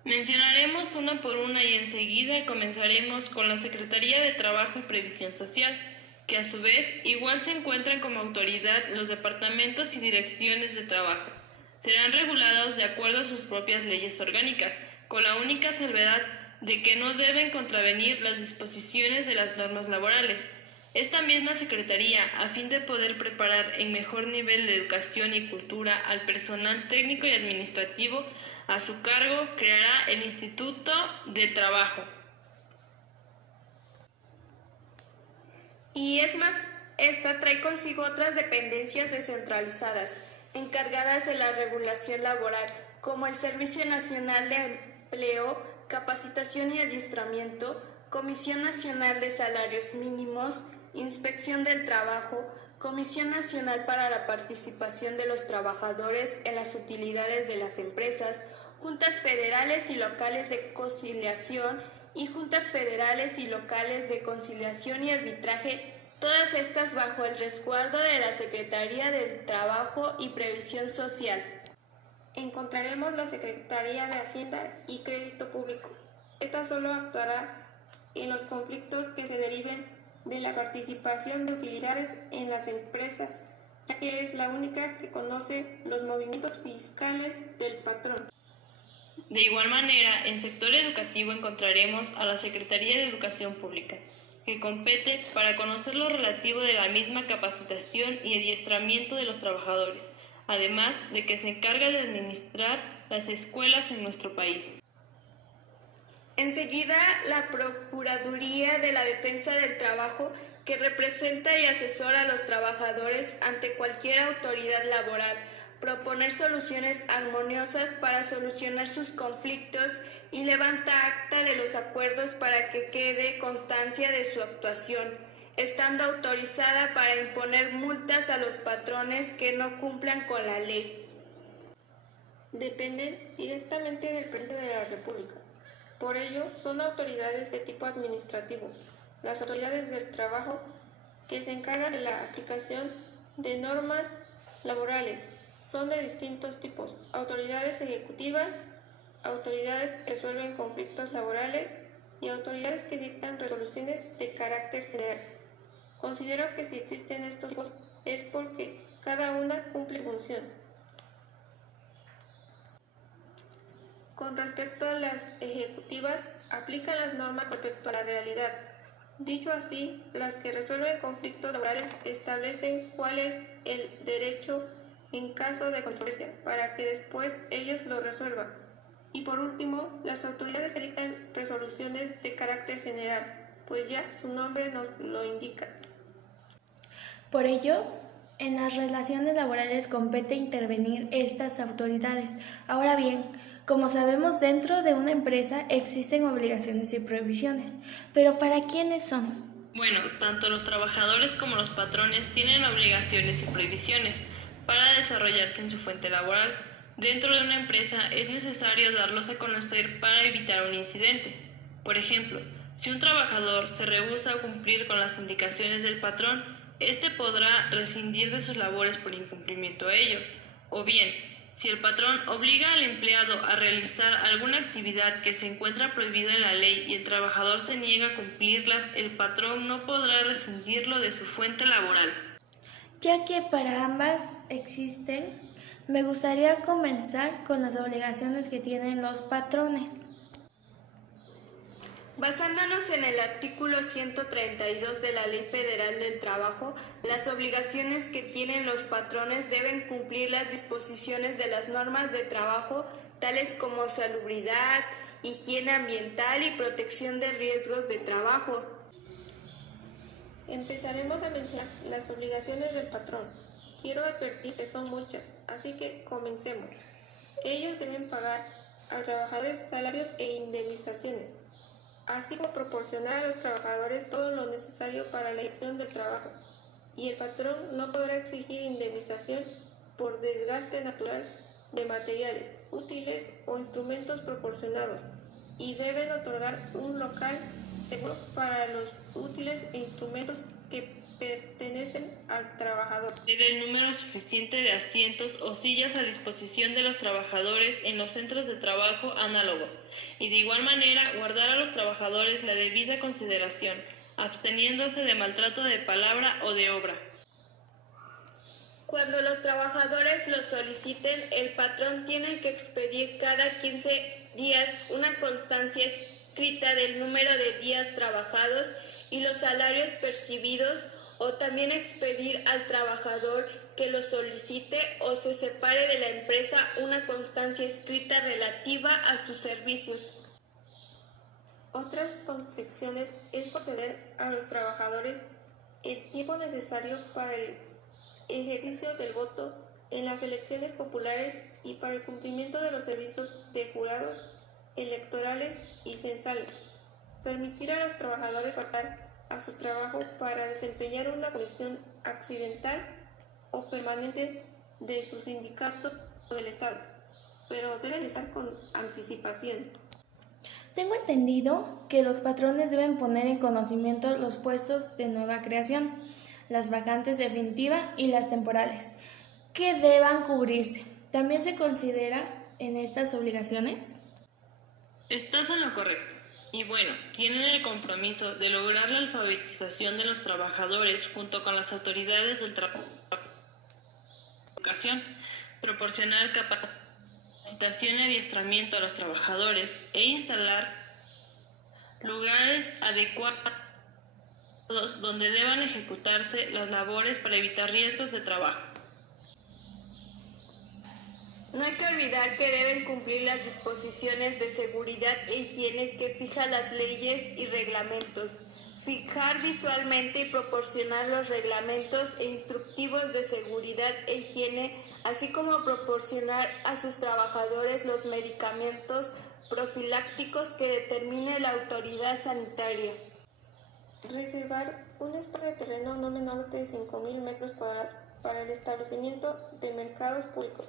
Mencionaremos una por una y enseguida comenzaremos con la Secretaría de Trabajo y Previsión Social, que a su vez igual se encuentran como autoridad los departamentos y direcciones de trabajo. Serán regulados de acuerdo a sus propias leyes orgánicas, con la única salvedad de que no deben contravenir las disposiciones de las normas laborales. Esta misma Secretaría, a fin de poder preparar en mejor nivel de educación y cultura al personal técnico y administrativo a su cargo, creará el Instituto del Trabajo. Y es más, esta trae consigo otras dependencias descentralizadas, encargadas de la regulación laboral, como el Servicio Nacional de Empleo, Capacitación y Adiestramiento, Comisión Nacional de Salarios Mínimos, Inspección del Trabajo, Comisión Nacional para la Participación de los Trabajadores en las Utilidades de las Empresas, Juntas Federales y Locales de Conciliación y Juntas Federales y Locales de Conciliación y Arbitraje, todas estas bajo el resguardo de la Secretaría del Trabajo y Previsión Social. Encontraremos la Secretaría de Hacienda y Crédito Público. Esta solo actuará en los conflictos que se deriven de la participación de utilidades en las empresas, ya que es la única que conoce los movimientos fiscales del patrón. De igual manera, en sector educativo encontraremos a la Secretaría de Educación Pública, que compete para conocer lo relativo de la misma capacitación y adiestramiento de los trabajadores, además de que se encarga de administrar las escuelas en nuestro país. Enseguida, la Procuraduría de la Defensa del Trabajo, que representa y asesora a los trabajadores ante cualquier autoridad laboral, proponer soluciones armoniosas para solucionar sus conflictos y levanta acta de los acuerdos para que quede constancia de su actuación, estando autorizada para imponer multas a los patrones que no cumplan con la ley. Dependen directamente del presidente de la República. Por ello, son autoridades de tipo administrativo, las autoridades del trabajo, que se encargan de la aplicación de normas laborales. Son de distintos tipos: autoridades ejecutivas, autoridades que resuelven conflictos laborales y autoridades que dictan resoluciones de carácter general. Considero que si existen estos tipos es porque cada una cumple su función. Con respecto a las ejecutivas, aplican las normas respecto a la realidad. Dicho así, las que resuelven conflictos laborales establecen cuál es el derecho en caso de controversia, para que después ellos lo resuelvan. Y por último, las autoridades que dictan resoluciones de carácter general, pues ya su nombre nos lo indica. Por ello, en las relaciones laborales compete intervenir estas autoridades. Ahora bien, como sabemos, dentro de una empresa existen obligaciones y prohibiciones, pero ¿para quiénes son? Bueno, tanto los trabajadores como los patrones tienen obligaciones y prohibiciones para desarrollarse en su fuente laboral. Dentro de una empresa es necesario darlos a conocer para evitar un incidente. Por ejemplo, si un trabajador se rehúsa a cumplir con las indicaciones del patrón, éste podrá rescindir de sus labores por incumplimiento a ello. O bien, Si el patrón obliga al empleado a realizar alguna actividad que se encuentra prohibida en la ley y el trabajador se niega a cumplirlas, el patrón no podrá rescindirlo de su fuente laboral. Ya que para ambas existen, me gustaría comenzar con las obligaciones que tienen los patrones. Basándonos en el artículo 132 de la Ley Federal del Trabajo, las obligaciones que tienen los patrones deben cumplir las disposiciones de las normas de trabajo, tales como salubridad, higiene ambiental y protección de riesgos de trabajo. Empezaremos a mencionar las obligaciones del patrón. Quiero advertir que son muchas, así que comencemos. Ellos deben pagar a los trabajadores salarios e indemnizaciones, así como proporcionar a los trabajadores todo lo necesario para la gestión del trabajo, y el patrón no podrá exigir indemnización por desgaste natural de materiales, útiles o instrumentos proporcionados, y deben otorgar un local seguro para los útiles e instrumentos que pertenecen al trabajador. El número suficiente de asientos o sillas a disposición de los trabajadores en los centros de trabajo análogos y de igual manera guardar a los trabajadores la debida consideración, absteniéndose de maltrato de palabra o de obra. Cuando los trabajadores lo soliciten, el patrón tiene que expedir cada 15 días una constancia escrita del número de días trabajados y los salarios percibidos, o también expedir al trabajador que lo solicite o se separe de la empresa una constancia escrita relativa a sus servicios. Otras constricciones es conceder a los trabajadores el tiempo necesario para el ejercicio del voto en las elecciones populares y para el cumplimiento de los servicios de jurados electorales y censales. Permitir a los trabajadores faltar a su trabajo para desempeñar una comisión accidental o permanente de su sindicato o del Estado, pero deben estar con anticipación. Tengo entendido que los patrones deben poner en conocimiento los puestos de nueva creación, las vacantes definitivas y las temporales, que deban cubrirse. ¿También se considera en estas obligaciones? Estás en lo correcto. Y bueno, tienen el compromiso de lograr la alfabetización de los trabajadores junto con las autoridades del trabajo, educación, proporcionar capacitación y adiestramiento a los trabajadores e instalar lugares adecuados donde deban ejecutarse las labores para evitar riesgos de trabajo. No hay que olvidar que deben cumplir las disposiciones de seguridad e higiene que fijan las leyes y reglamentos, fijar visualmente y proporcionar los reglamentos e instructivos de seguridad e higiene, así como proporcionar a sus trabajadores los medicamentos profilácticos que determine la autoridad sanitaria. Reservar un espacio de terreno no menor de 5.000 metros cuadrados para el establecimiento de mercados públicos,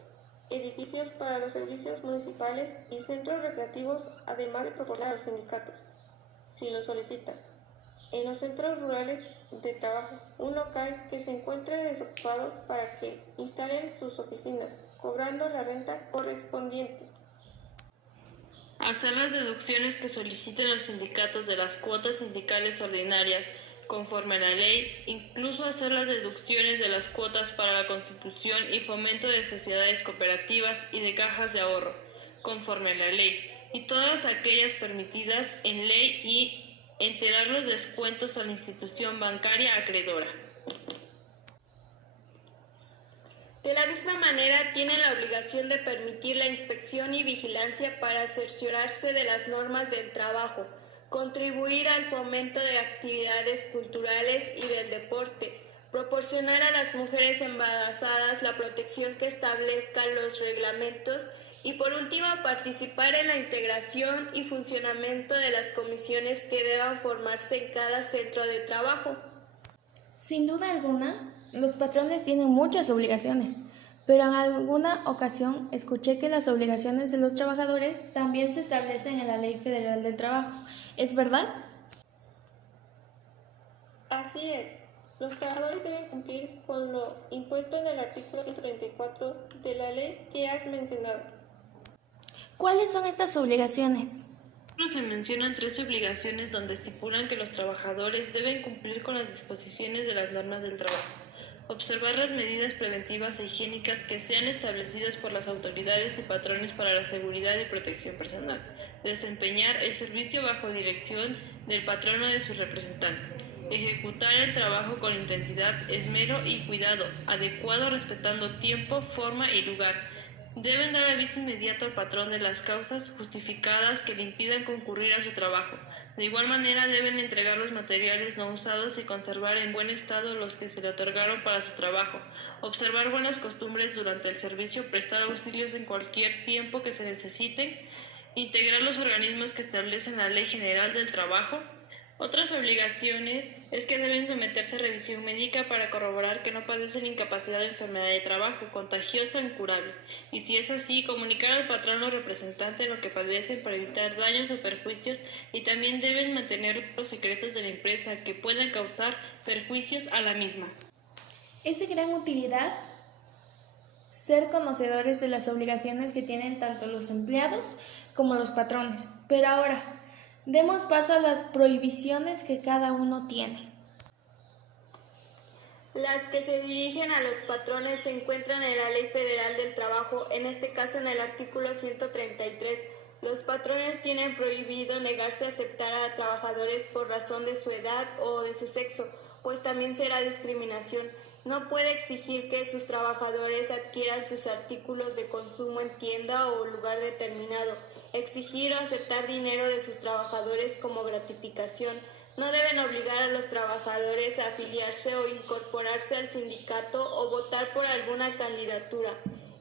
edificios para los servicios municipales y centros recreativos, además de proporcionar a los sindicatos, si lo solicitan, en los centros rurales de trabajo, un local que se encuentre desocupado para que instalen sus oficinas, cobrando la renta correspondiente. Hacer las deducciones que soliciten los sindicatos de las cuotas sindicales ordinarias conforme a la ley, incluso hacer las deducciones de las cuotas para la constitución y fomento de sociedades cooperativas y de cajas de ahorro, conforme a la ley, y todas aquellas permitidas en ley y enterar los descuentos a la institución bancaria acreedora. De la misma manera, tiene la obligación de permitir la inspección y vigilancia para cerciorarse de las normas del trabajo, contribuir al fomento de actividades culturales y del deporte, proporcionar a las mujeres embarazadas la protección que establezcan los reglamentos y, por último, participar en la integración y funcionamiento de las comisiones que deban formarse en cada centro de trabajo. Sin duda alguna, los patrones tienen muchas obligaciones, pero en alguna ocasión escuché que las obligaciones de los trabajadores también se establecen en la Ley Federal del Trabajo. ¿Es verdad? Así es. Los trabajadores deben cumplir con lo impuesto en el artículo 134 de la ley que has mencionado. ¿Cuáles son estas obligaciones? Se mencionan 3 obligaciones donde estipulan que los trabajadores deben cumplir con las disposiciones de las normas del trabajo, observar las medidas preventivas e higiénicas que sean establecidas por las autoridades y patrones para la seguridad y protección personal, desempeñar el servicio bajo dirección del patrón o de su representante, ejecutar el trabajo con intensidad, esmero y cuidado adecuado respetando tiempo, forma y lugar. Deben dar aviso inmediato al patrón de las causas justificadas que le impidan concurrir a su trabajo. De igual manera deben entregar los materiales no usados y conservar en buen estado los que se le otorgaron para su trabajo. Observar buenas costumbres durante el servicio, prestar auxilios en cualquier tiempo que se necesiten. Integrar los organismos que establecen la Ley General del Trabajo. Otras obligaciones es que deben someterse a revisión médica para corroborar que no padecen incapacidad o enfermedad de trabajo, contagiosa o incurable, y si es así, comunicar al patrón o representante lo que padecen para evitar daños o perjuicios, y también deben mantener los secretos de la empresa que puedan causar perjuicios a la misma. Es de gran utilidad ser conocedores de las obligaciones que tienen tanto los empleados como los patrones, pero ahora demos paso a las prohibiciones que cada uno tiene. Las que se dirigen a los patrones se encuentran en la Ley Federal del Trabajo, en este caso en el artículo 133. Los patrones tienen prohibido negarse a aceptar a trabajadores por razón de su edad o de su sexo, pues también será discriminación. No puede exigir que sus trabajadores adquieran sus artículos de consumo en tienda o lugar determinado. Exigir o aceptar dinero de sus trabajadores como gratificación. No deben obligar a los trabajadores a afiliarse o incorporarse al sindicato o votar por alguna candidatura.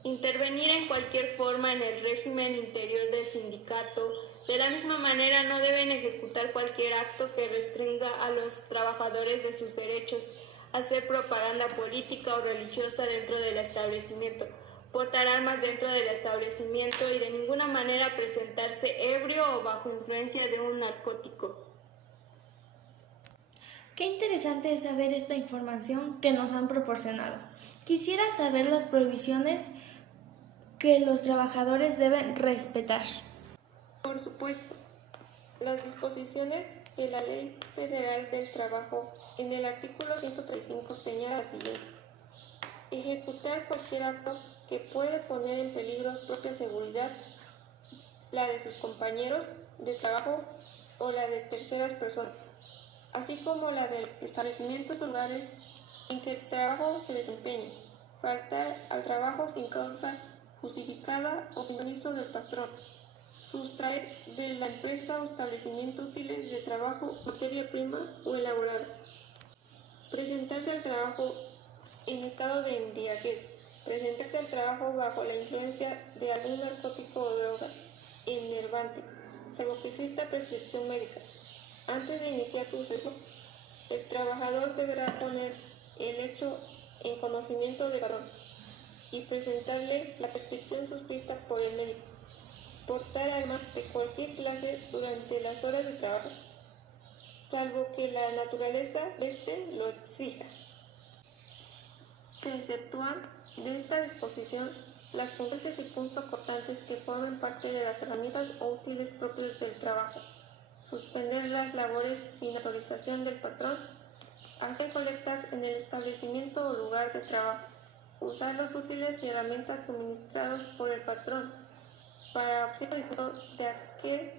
Intervenir en cualquier forma en el régimen interior del sindicato. De la misma manera, no deben ejecutar cualquier acto que restrinja a los trabajadores de sus derechos. Hacer propaganda política o religiosa dentro del establecimiento. Portar armas dentro del establecimiento y de ninguna manera presentarse ebrio o bajo influencia de un narcótico. Qué interesante es saber esta información que nos han proporcionado. Quisiera saber las prohibiciones que los trabajadores deben respetar. Por supuesto, las disposiciones de la Ley Federal del Trabajo en el artículo 135 señala las siguientes: ejecutar cualquier acto que puede poner en peligro su propia seguridad, la de sus compañeros de trabajo o la de terceras personas, así como la de establecimientos o lugares en que el trabajo se desempeñe. Faltar al trabajo sin causa justificada o sin permiso del patrón. Sustraer de la empresa o establecimiento útiles de trabajo, materia prima o elaborada. Presentarse al trabajo en estado de embriaguez. Presentarse al trabajo bajo la influencia de algún narcótico o droga enervante, salvo que exista prescripción médica. Antes de iniciar su servicio, el trabajador deberá poner el hecho en conocimiento del patrón y presentarle la prescripción suscrita por el médico. Portar armas de cualquier clase durante las horas de trabajo, salvo que la naturaleza de este lo exija. Se exceptúan de esta disposición las punzantes y punzocortantes que forman parte de las herramientas o útiles propios del trabajo. Suspender las labores sin autorización del patrón. Hacer colectas en el establecimiento o lugar de trabajo. Usar los útiles y herramientas suministrados por el patrón para objeto distinto de aquel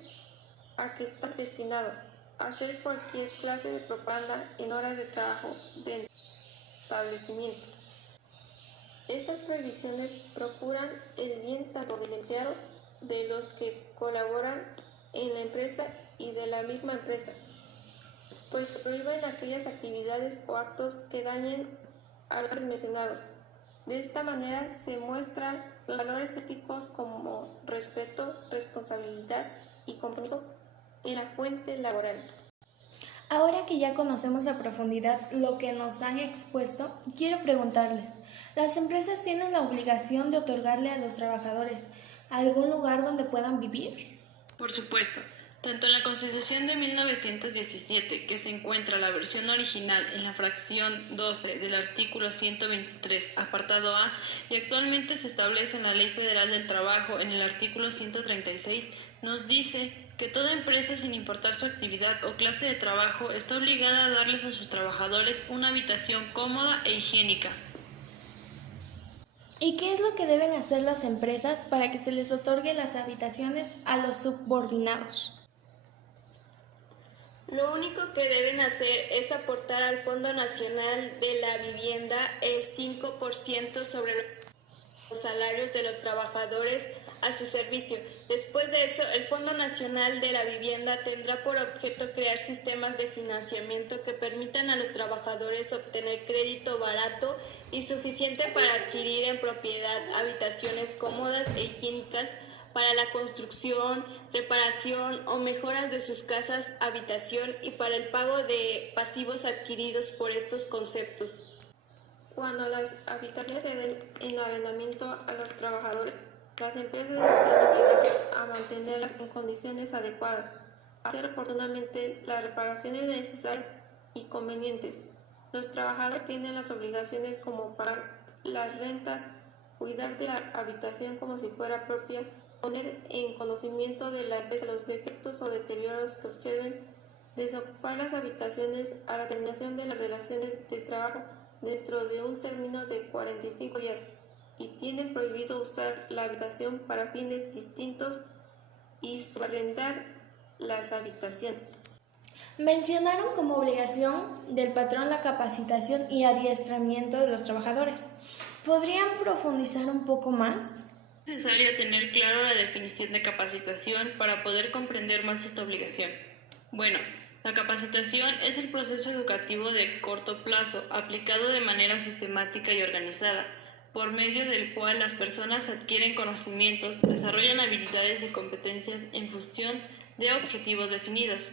a que están destinados. Hacer cualquier clase de propaganda en horas de trabajo del establecimiento. Estas prohibiciones procuran el bien tanto del empleado, de los que colaboran en la empresa y de la misma empresa, pues prohíben aquellas actividades o actos que dañen a los mencionados. De esta manera se muestran los valores éticos como respeto, responsabilidad y compromiso en la fuente laboral. Ahora que ya conocemos a profundidad lo que nos han expuesto, quiero preguntarles, ¿las empresas tienen la obligación de otorgarle a los trabajadores algún lugar donde puedan vivir? Por supuesto, tanto la Constitución de 1917, que se encuentra la versión original en la fracción 12 del artículo 123, apartado A, y actualmente se establece en la Ley Federal del Trabajo en el artículo 136, nos dice que toda empresa, sin importar su actividad o clase de trabajo, está obligada a darles a sus trabajadores una habitación cómoda e higiénica. ¿Y qué es lo que deben hacer las empresas para que se les otorgue las habitaciones a los subordinados? Lo único que deben hacer es aportar al Fondo Nacional de la Vivienda el 5% sobre los salarios de los trabajadores a su servicio. Después de eso, el Fondo Nacional de la Vivienda tendrá por objeto crear sistemas de financiamiento que permitan a los trabajadores obtener crédito barato y suficiente para adquirir en propiedad habitaciones cómodas e higiénicas para la construcción, reparación o mejoras de sus casas habitación y para el pago de pasivos adquiridos por estos conceptos. Cuando las habitaciones se den en arrendamiento a los trabajadores, las empresas están obligadas a mantenerlas en condiciones adecuadas, a hacer oportunamente las reparaciones necesarias y convenientes. Los trabajadores tienen las obligaciones como pagar las rentas, cuidar de la habitación como si fuera propia, poner en conocimiento de la empresa los defectos o deterioros que observen, desocupar las habitaciones a la terminación de las relaciones de trabajo dentro de un término de 45 días y tienen prohibido usar la habitación para fines distintos y subarrendar las habitaciones. Mencionaron como obligación del patrón la capacitación y adiestramiento de los trabajadores. ¿Podrían profundizar un poco más? Es necesario tener claro la definición de capacitación para poder comprender más esta obligación. Bueno, la capacitación es el proceso educativo de corto plazo aplicado de manera sistemática y organizada, por medio del cual las personas adquieren conocimientos, desarrollan habilidades y competencias en función de objetivos definidos.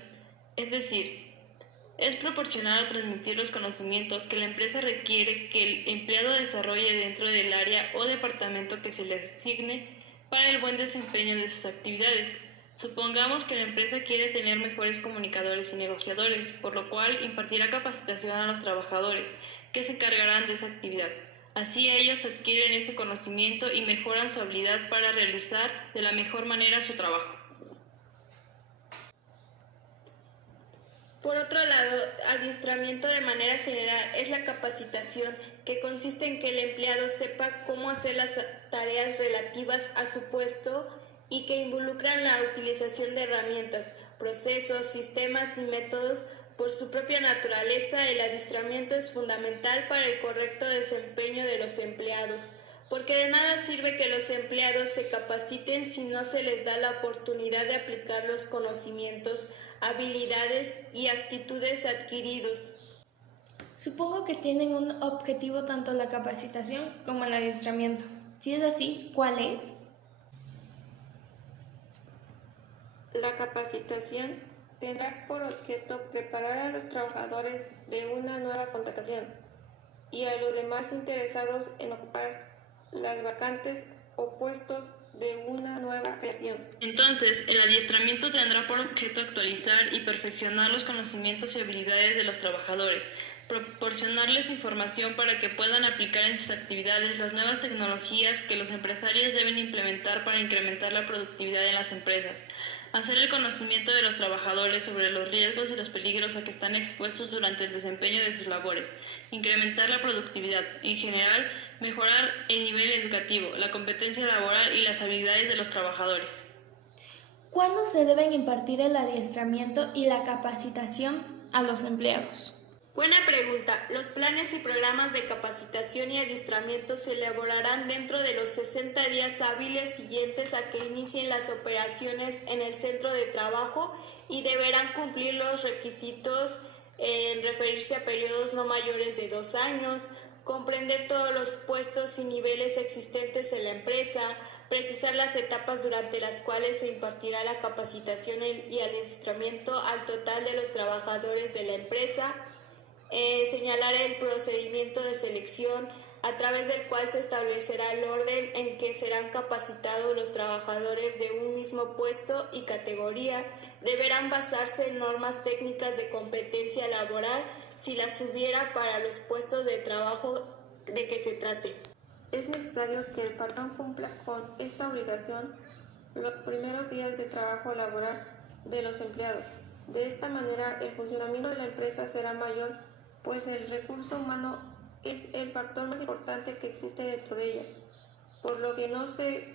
Es decir, es proporcionar o transmitir los conocimientos que la empresa requiere que el empleado desarrolle dentro del área o departamento que se le asigne para el buen desempeño de sus actividades. Supongamos que la empresa quiere tener mejores comunicadores y negociadores, por lo cual impartirá capacitación a los trabajadores que se encargarán de esa actividad. Así ellos adquieren ese conocimiento y mejoran su habilidad para realizar de la mejor manera su trabajo. Por otro lado, adiestramiento de manera general es la capacitación que consiste en que el empleado sepa cómo hacer las tareas relativas a su puesto y que involucran la utilización de herramientas, procesos, sistemas y métodos. Por su propia naturaleza, el adiestramiento es fundamental para el correcto desempeño de los empleados, porque de nada sirve que los empleados se capaciten si no se les da la oportunidad de aplicar los conocimientos, habilidades y actitudes adquiridos. Supongo que tienen un objetivo tanto la capacitación como el adiestramiento. Si es así, ¿cuál es? La capacitación tendrá por objeto preparar a los trabajadores de una nueva contratación y a los demás interesados en ocupar las vacantes o puestos de una nueva creación. Entonces, el adiestramiento tendrá por objeto actualizar y perfeccionar los conocimientos y habilidades de los trabajadores, proporcionarles información para que puedan aplicar en sus actividades las nuevas tecnologías que los empresarios deben implementar para incrementar la productividad en las empresas, hacer el conocimiento de los trabajadores sobre los riesgos y los peligros a que están expuestos durante el desempeño de sus labores, incrementar la productividad, en general, mejorar el nivel educativo, la competencia laboral y las habilidades de los trabajadores. ¿Cuándo se deben impartir el adiestramiento y la capacitación a los empleados? Buena pregunta. Los planes y programas de capacitación y adiestramiento se elaborarán dentro de los 60 días hábiles siguientes a que inicien las operaciones en el centro de trabajo y deberán cumplir los requisitos en referirse a periodos no mayores de 2 años, comprender todos los puestos y niveles existentes en la empresa, precisar las etapas durante las cuales se impartirá la capacitación y adiestramiento al total de los trabajadores de la empresa, señalar el procedimiento de selección, a través del cual se establecerá el orden en que serán capacitados los trabajadores de un mismo puesto y categoría. Deberán basarse en normas técnicas de competencia laboral si las hubiera para los puestos de trabajo de que se trate. Es necesario que el patrón cumpla con esta obligación los primeros días de trabajo laboral de los empleados. De esta manera, el funcionamiento de la empresa será mayor, pues el recurso humano es el factor más importante que existe dentro de ella, por lo que no se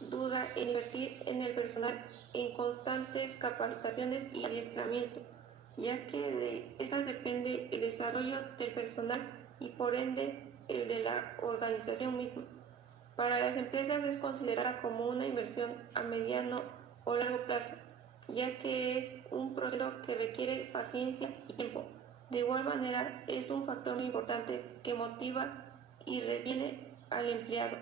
duda en invertir en el personal en constantes capacitaciones y adiestramiento, ya que de estas depende el desarrollo del personal y por ende el de la organización misma. Para las empresas es considerada como una inversión a mediano o largo plazo, ya que es un proceso que requiere paciencia y tiempo. De igual manera, es un factor muy importante que motiva y retiene al empleado.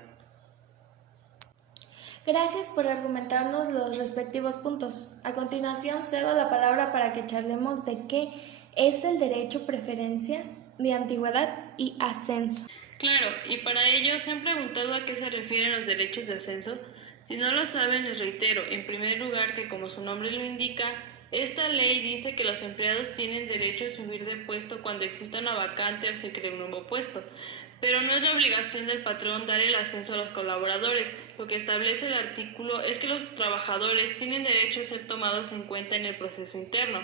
Gracias por argumentarnos los respectivos puntos. A continuación, cedo la palabra para que charlemos de qué es el derecho, preferencia, de antigüedad y ascenso. Claro, y para ello se han preguntado a qué se refieren los derechos de ascenso. Si no lo saben, les reitero, en primer lugar, que como su nombre lo indica, esta ley dice que los empleados tienen derecho a subir de puesto cuando exista una vacante o se cree un nuevo puesto, pero no es la obligación del patrón dar el ascenso a los colaboradores. Lo que establece el artículo es que los trabajadores tienen derecho a ser tomados en cuenta en el proceso interno.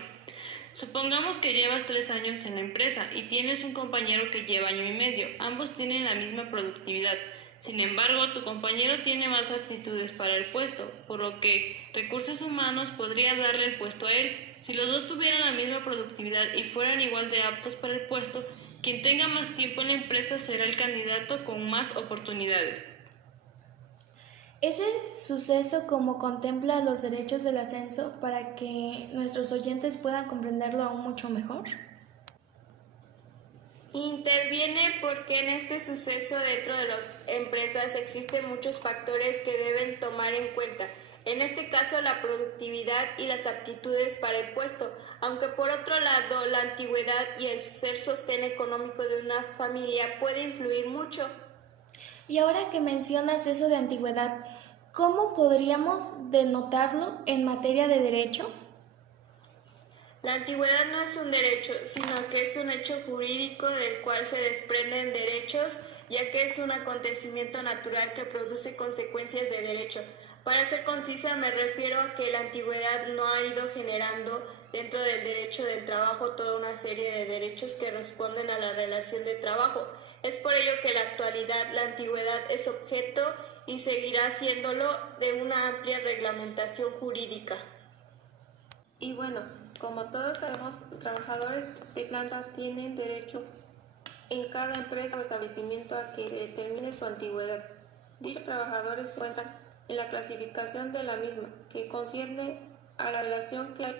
Supongamos que llevas 3 años en la empresa y tienes un compañero que lleva 1 año y medio. Ambos tienen la misma productividad. Sin embargo, tu compañero tiene más aptitudes para el puesto, por lo que Recursos Humanos podría darle el puesto a él. Si los dos tuvieran la misma productividad y fueran igual de aptos para el puesto, quien tenga más tiempo en la empresa será el candidato con más oportunidades. ¿Es el suceso como contempla los derechos del ascenso para que nuestros oyentes puedan comprenderlo aún mucho mejor? Interviene porque en este suceso dentro de las empresas existen muchos factores que deben tomar en cuenta. En este caso, la productividad y las aptitudes para el puesto, aunque por otro lado la antigüedad y el ser sostén económico de una familia puede influir mucho. Y ahora que mencionas eso de antigüedad, ¿cómo podríamos denotarlo en materia de derecho? La antigüedad no es un derecho, sino que es un hecho jurídico del cual se desprenden derechos, ya que es un acontecimiento natural que produce consecuencias de derecho. Para ser concisa, me refiero a que la antigüedad no ha ido generando dentro del derecho del trabajo toda una serie de derechos que responden a la relación de trabajo. Es por ello que en la actualidad la antigüedad es objeto y seguirá siéndolo de una amplia reglamentación jurídica. Y bueno, como todos sabemos, los trabajadores de planta tienen derecho en cada empresa o establecimiento a que se determine su antigüedad. Dichos trabajadores se encuentran en la clasificación de la misma, que concierne a la relación que hay,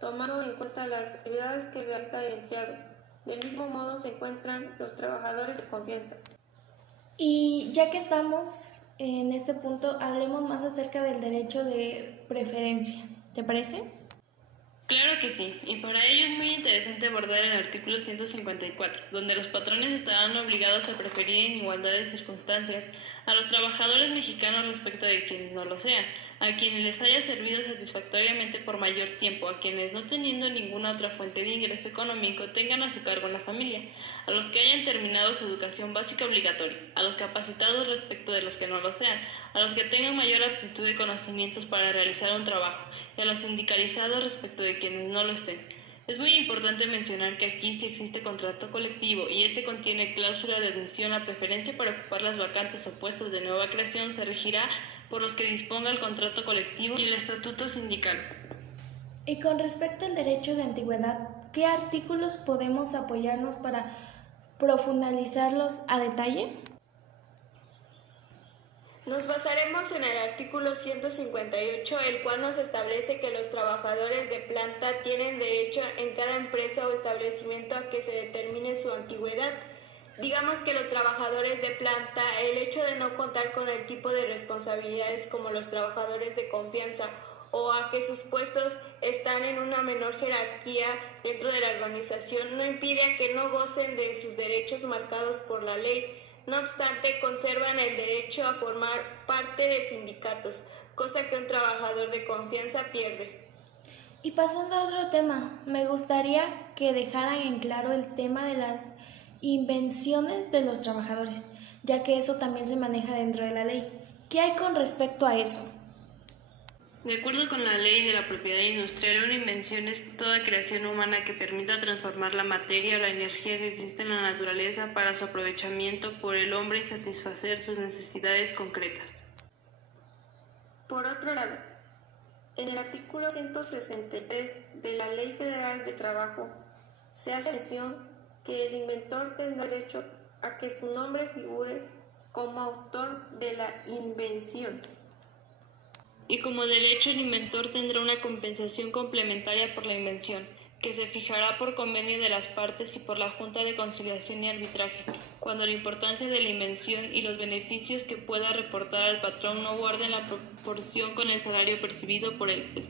tomando en cuenta las actividades que realiza el empleado. Del mismo modo se encuentran los trabajadores de confianza. Y ya que estamos en este punto, hablemos más acerca del derecho de preferencia. ¿Te parece? Claro que sí, y para ello es muy interesante abordar el artículo 154, donde los patrones estarán obligados a preferir en igualdad de circunstancias a los trabajadores mexicanos respecto de quienes no lo sean, a quienes les haya servido satisfactoriamente por mayor tiempo, a quienes no teniendo ninguna otra fuente de ingreso económico tengan a su cargo la familia, a los que hayan terminado su educación básica obligatoria, a los capacitados respecto de los que no lo sean, a los que tengan mayor aptitud y conocimientos para realizar un trabajo, y a los sindicalizados respecto de quienes no lo estén. Es muy importante mencionar que aquí sí existe contrato colectivo y este contiene cláusula de admisión a preferencia para ocupar las vacantes o puestos de nueva creación. Se regirá por los que disponga el contrato colectivo y el estatuto sindical. Y con respecto al derecho de antigüedad, ¿qué artículos podemos apoyarnos para profundizarlos a detalle? Nos basaremos en el artículo 158, el cual nos establece que los trabajadores de planta tienen derecho en cada empresa o establecimiento a que se determine su antigüedad. Digamos que los trabajadores de planta, el hecho de no contar con el tipo de responsabilidades como los trabajadores de confianza o a que sus puestos están en una menor jerarquía dentro de la organización no impide a que no gocen de sus derechos marcados por la ley. No obstante, conservan el derecho a formar parte de sindicatos, cosa que un trabajador de confianza pierde. Y pasando a otro tema, me gustaría que dejaran en claro el tema de las invenciones de los trabajadores, ya que eso también se maneja dentro de la ley. ¿Qué hay con respecto a eso? De acuerdo con la ley de la propiedad industrial, una invención es toda creación humana que permita transformar la materia o la energía que existe en la naturaleza para su aprovechamiento por el hombre y satisfacer sus necesidades concretas. Por otro lado, en el artículo 163 de la Ley Federal de Trabajo se hace mención que el inventor tendrá derecho a que su nombre figure como autor de la invención. Y como derecho, el inventor tendrá una compensación complementaria por la invención, que se fijará por convenio de las partes y por la Junta de Conciliación y Arbitraje, cuando la importancia de la invención y los beneficios que pueda reportar al patrón no guarden la proporción con el salario percibido por él.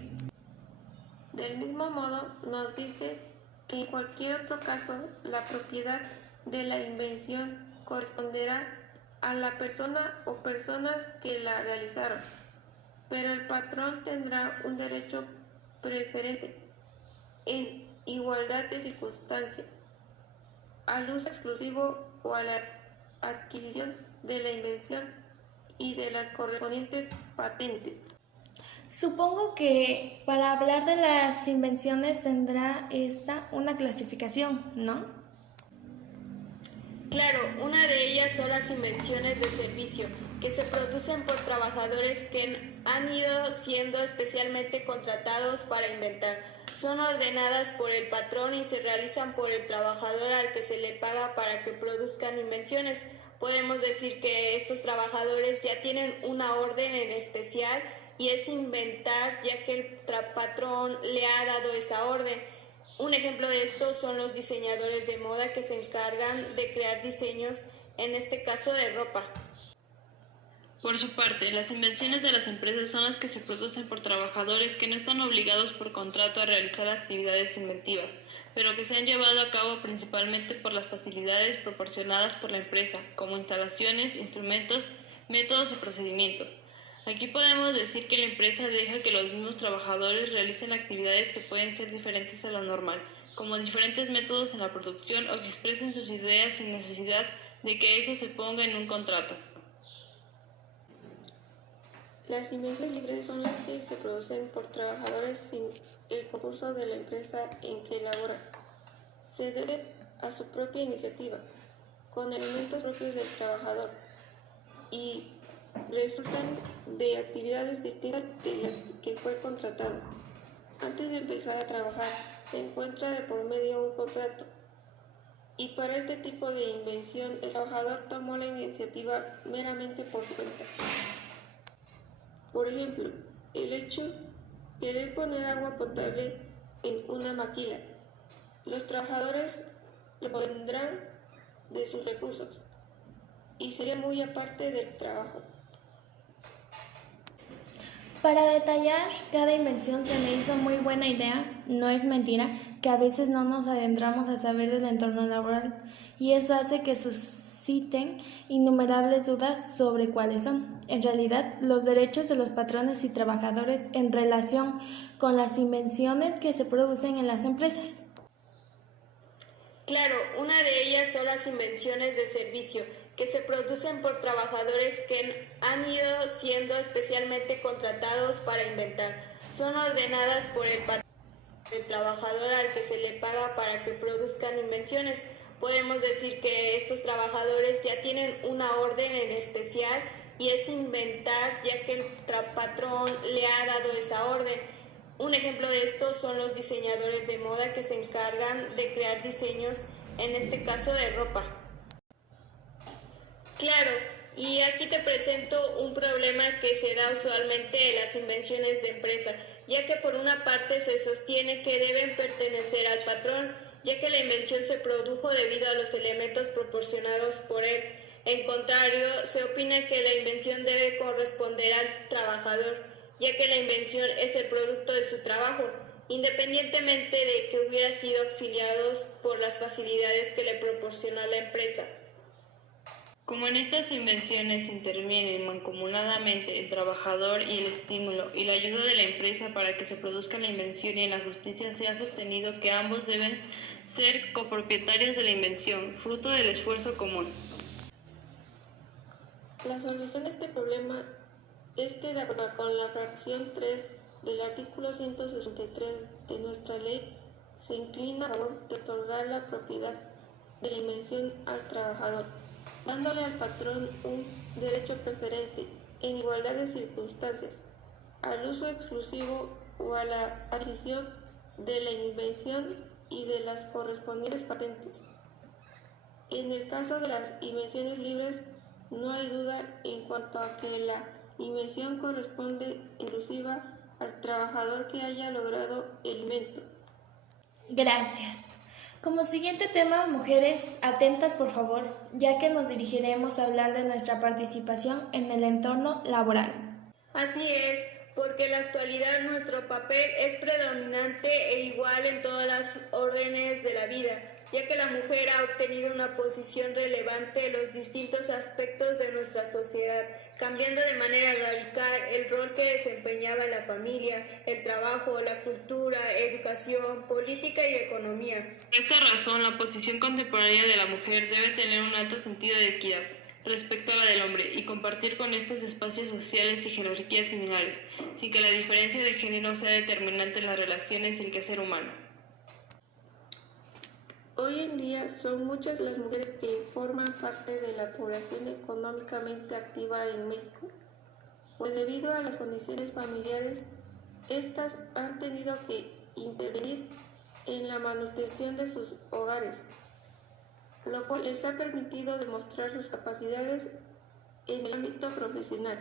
Del mismo modo, nos dice que en cualquier otro caso, la propiedad de la invención corresponderá a la persona o personas que la realizaron, pero el patrón tendrá un derecho preferente, en igualdad de circunstancias, al uso exclusivo o a la adquisición de la invención y de las correspondientes patentes. Supongo que para hablar de las invenciones tendrá esta una clasificación, ¿no? Claro, una de ellas son las invenciones de servicio, que se producen por trabajadores que han ido siendo especialmente contratados para inventar. Son ordenadas por el patrón y se realizan por el trabajador al que se le paga para que produzcan invenciones. Podemos decir que estos trabajadores ya tienen una orden en especial y es inventar ya que el patrón le ha dado esa orden. Un ejemplo de esto son los diseñadores de moda que se encargan de crear diseños, en este caso de ropa. Por su parte, las invenciones de las empresas son las que se producen por trabajadores que no están obligados por contrato a realizar actividades inventivas, pero que se han llevado a cabo principalmente por las facilidades proporcionadas por la empresa, como instalaciones, instrumentos, métodos o procedimientos. Aquí podemos decir que la empresa deja que los mismos trabajadores realicen actividades que pueden ser diferentes a lo normal, como diferentes métodos en la producción o que expresen sus ideas sin necesidad de que eso se ponga en un contrato. Las invenciones libres son las que se producen por trabajadores sin el concurso de la empresa en que laboran. Se debe a su propia iniciativa, con elementos propios del trabajador, y resultan de actividades distintas de las que fue contratado. Antes de empezar a trabajar, se encuentra de por medio un contrato, y para este tipo de invención el trabajador tomó la iniciativa meramente por su cuenta. Por ejemplo, el hecho de querer poner agua potable en una maquila. Los trabajadores lo pondrán de sus recursos y sería muy aparte del trabajo. Para detallar cada invención se me hizo muy buena idea, no es mentira, que a veces no nos adentramos a saber del entorno laboral y eso hace que susciten innumerables dudas sobre cuáles son, en realidad, los derechos de los patrones y trabajadores en relación con las invenciones que se producen en las empresas. Claro, una de ellas son las invenciones de servicio, que se producen por trabajadores que han ido siendo especialmente contratados para inventar. Son ordenadas por el patrón, el trabajador al que se le paga para que produzcan invenciones. Podemos decir que estos trabajadores ya tienen una orden en especial y es inventar ya que el patrón le ha dado esa orden. Un ejemplo de esto son los diseñadores de moda que se encargan de crear diseños, en este caso de ropa. Claro, y aquí te presento un problema que se da usualmente en las invenciones de empresa, ya que por una parte se sostiene que deben pertenecer al patrón, ya que la invención se produjo debido a los elementos proporcionados por él. En contrario, se opina que la invención debe corresponder al trabajador. ya que la invención es el producto de su trabajo, independientemente de que hubiera sido auxiliados por las facilidades que le proporcionó la empresa. Como en estas invenciones intervienen mancomunadamente el trabajador y el estímulo y la ayuda de la empresa para que se produzca la invención, y en la justicia se ha sostenido que ambos deben ser copropietarios de la invención, fruto del esfuerzo común. La solución a este problema es que, de acuerdo con la fracción 3 del artículo 163 de nuestra ley, se inclina a favor de otorgar la propiedad de la invención al trabajador, dándole al patrón un derecho preferente en igualdad de circunstancias al uso exclusivo o a la adquisición de la invención y de las correspondientes patentes. En el caso de las invenciones libres, no hay duda en cuanto a que la invención corresponde en exclusiva al trabajador que haya logrado el invento. Gracias. Como siguiente tema, mujeres, atentas por favor, ya que nos dirigiremos a hablar de nuestra participación en el entorno laboral. Así es, porque en la actualidad nuestro papel es predominante e igual en todas las órdenes de la vida, ya que la mujer ha obtenido una posición relevante en los distintos aspectos de nuestra sociedad, cambiando de manera radical el rol que desempeñaba en la familia, el trabajo, la cultura, educación, política y economía. Por esta razón, la posición contemporánea de la mujer debe tener un alto sentido de equidad respecto a la del hombre y compartir con estos espacios sociales y jerarquías similares, sin que la diferencia de género sea determinante en las relaciones y el quehacer humano. Hoy en día son muchas las mujeres que forman parte de la población económicamente activa en México, pues debido a las condiciones familiares, estas han tenido que intervenir en la manutención de sus hogares, lo cual les ha permitido demostrar sus capacidades en el ámbito profesional.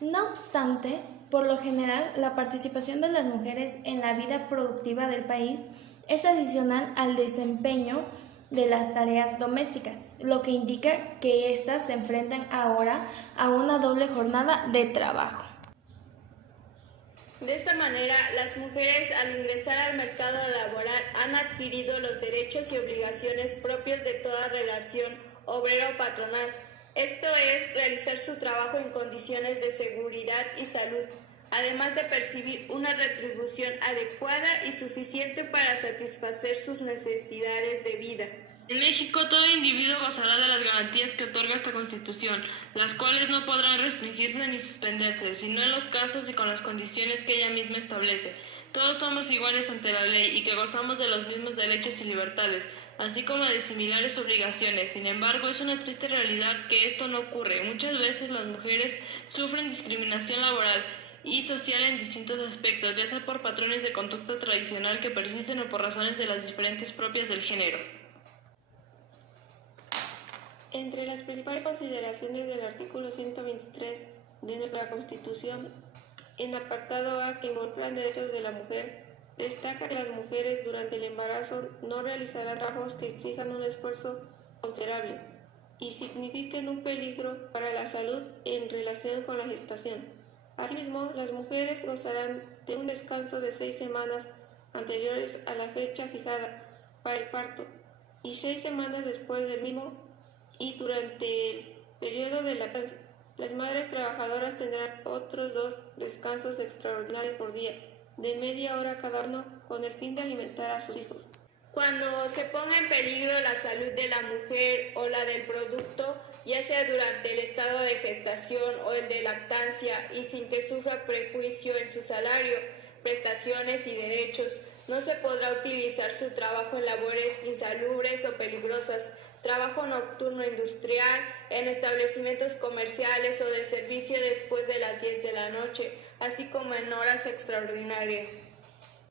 No obstante, por lo general, la participación de las mujeres en la vida productiva del país es adicional al desempeño de las tareas domésticas, lo que indica que éstas se enfrentan ahora a una doble jornada de trabajo. De esta manera, las mujeres al ingresar al mercado laboral han adquirido los derechos y obligaciones propios de toda relación obrero-patronal. Esto es, realizar su trabajo en condiciones de seguridad y salud, además de percibir una retribución adecuada y suficiente para satisfacer sus necesidades de vida. En México, todo individuo gozará de las garantías que otorga esta Constitución, las cuales no podrán restringirse ni suspenderse, sino en los casos y con las condiciones que ella misma establece. Todos somos iguales ante la ley y que gozamos de los mismos derechos y libertades, así como de similares obligaciones. Sin embargo, es una triste realidad que esto no ocurre. Muchas veces las mujeres sufren discriminación laboral y social en distintos aspectos, ya sea por patrones de conducta tradicional que persisten o por razones de las diferentes propias del género. Entre las principales consideraciones del artículo 123 de nuestra Constitución, en apartado A, que involucran derechos de la mujer, destaca que las mujeres durante el embarazo no realizarán trabajos que exijan un esfuerzo considerable y signifiquen un peligro para la salud en relación con la gestación. Asimismo, las mujeres gozarán de un descanso de 6 semanas anteriores a la fecha fijada para el parto y 6 semanas después del mismo, y durante el periodo de lactancia. Las madres trabajadoras tendrán otros 2 descansos extraordinarios por día, de media hora cada uno, con el fin de alimentar a sus hijos. Cuando se ponga en peligro la salud de la mujer o la del producto, ya sea durante el estado de gestación o el de lactancia, y sin que sufra prejuicio en su salario, prestaciones y derechos, no se podrá utilizar su trabajo en labores insalubres o peligrosas, trabajo nocturno industrial, en establecimientos comerciales o de servicio después de las 10 de la noche, así como en horas extraordinarias.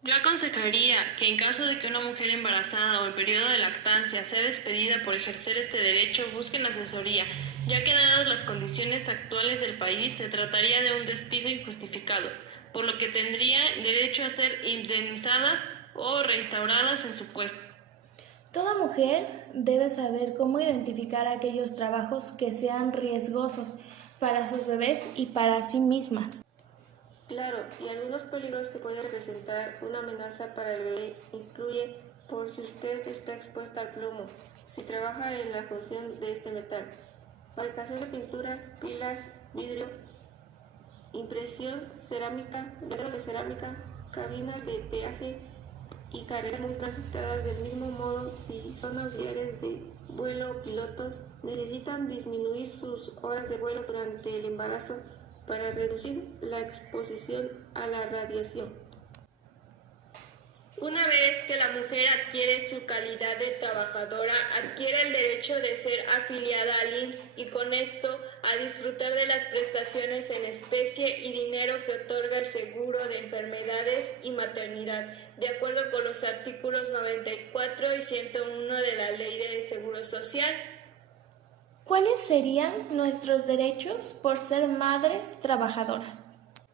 Yo aconsejaría que en caso de que una mujer embarazada o en periodo de lactancia sea despedida por ejercer este derecho, busquen asesoría, ya que dadas las condiciones actuales del país se trataría de un despido injustificado, por lo que tendrían derecho a ser indemnizadas o reinstauradas en su puesto. Toda mujer debe saber cómo identificar aquellos trabajos que sean riesgosos para sus bebés y para sí mismas. Claro, y algunos peligros que puede representar una amenaza para el bebé incluye por si usted está expuesta al plomo, si trabaja en la función de este metal, fabricación de pintura, pilas, vidrio, impresión, cerámica, glaseado de cerámica, cabinas de peaje y carreras muy transitadas. Del mismo modo, si son auxiliares de vuelo o pilotos, necesitan disminuir sus horas de vuelo durante el embarazo para reducir la exposición a la radiación. Una vez que la mujer adquiere su calidad de trabajadora, adquiere el derecho de ser afiliada al IMSS y con esto a disfrutar de las prestaciones en especie y dinero que otorga el seguro de enfermedades y maternidad, de acuerdo con los artículos 94 y 101 de la Ley de Seguro Social. ¿Cuáles serían nuestros derechos por ser madres trabajadoras?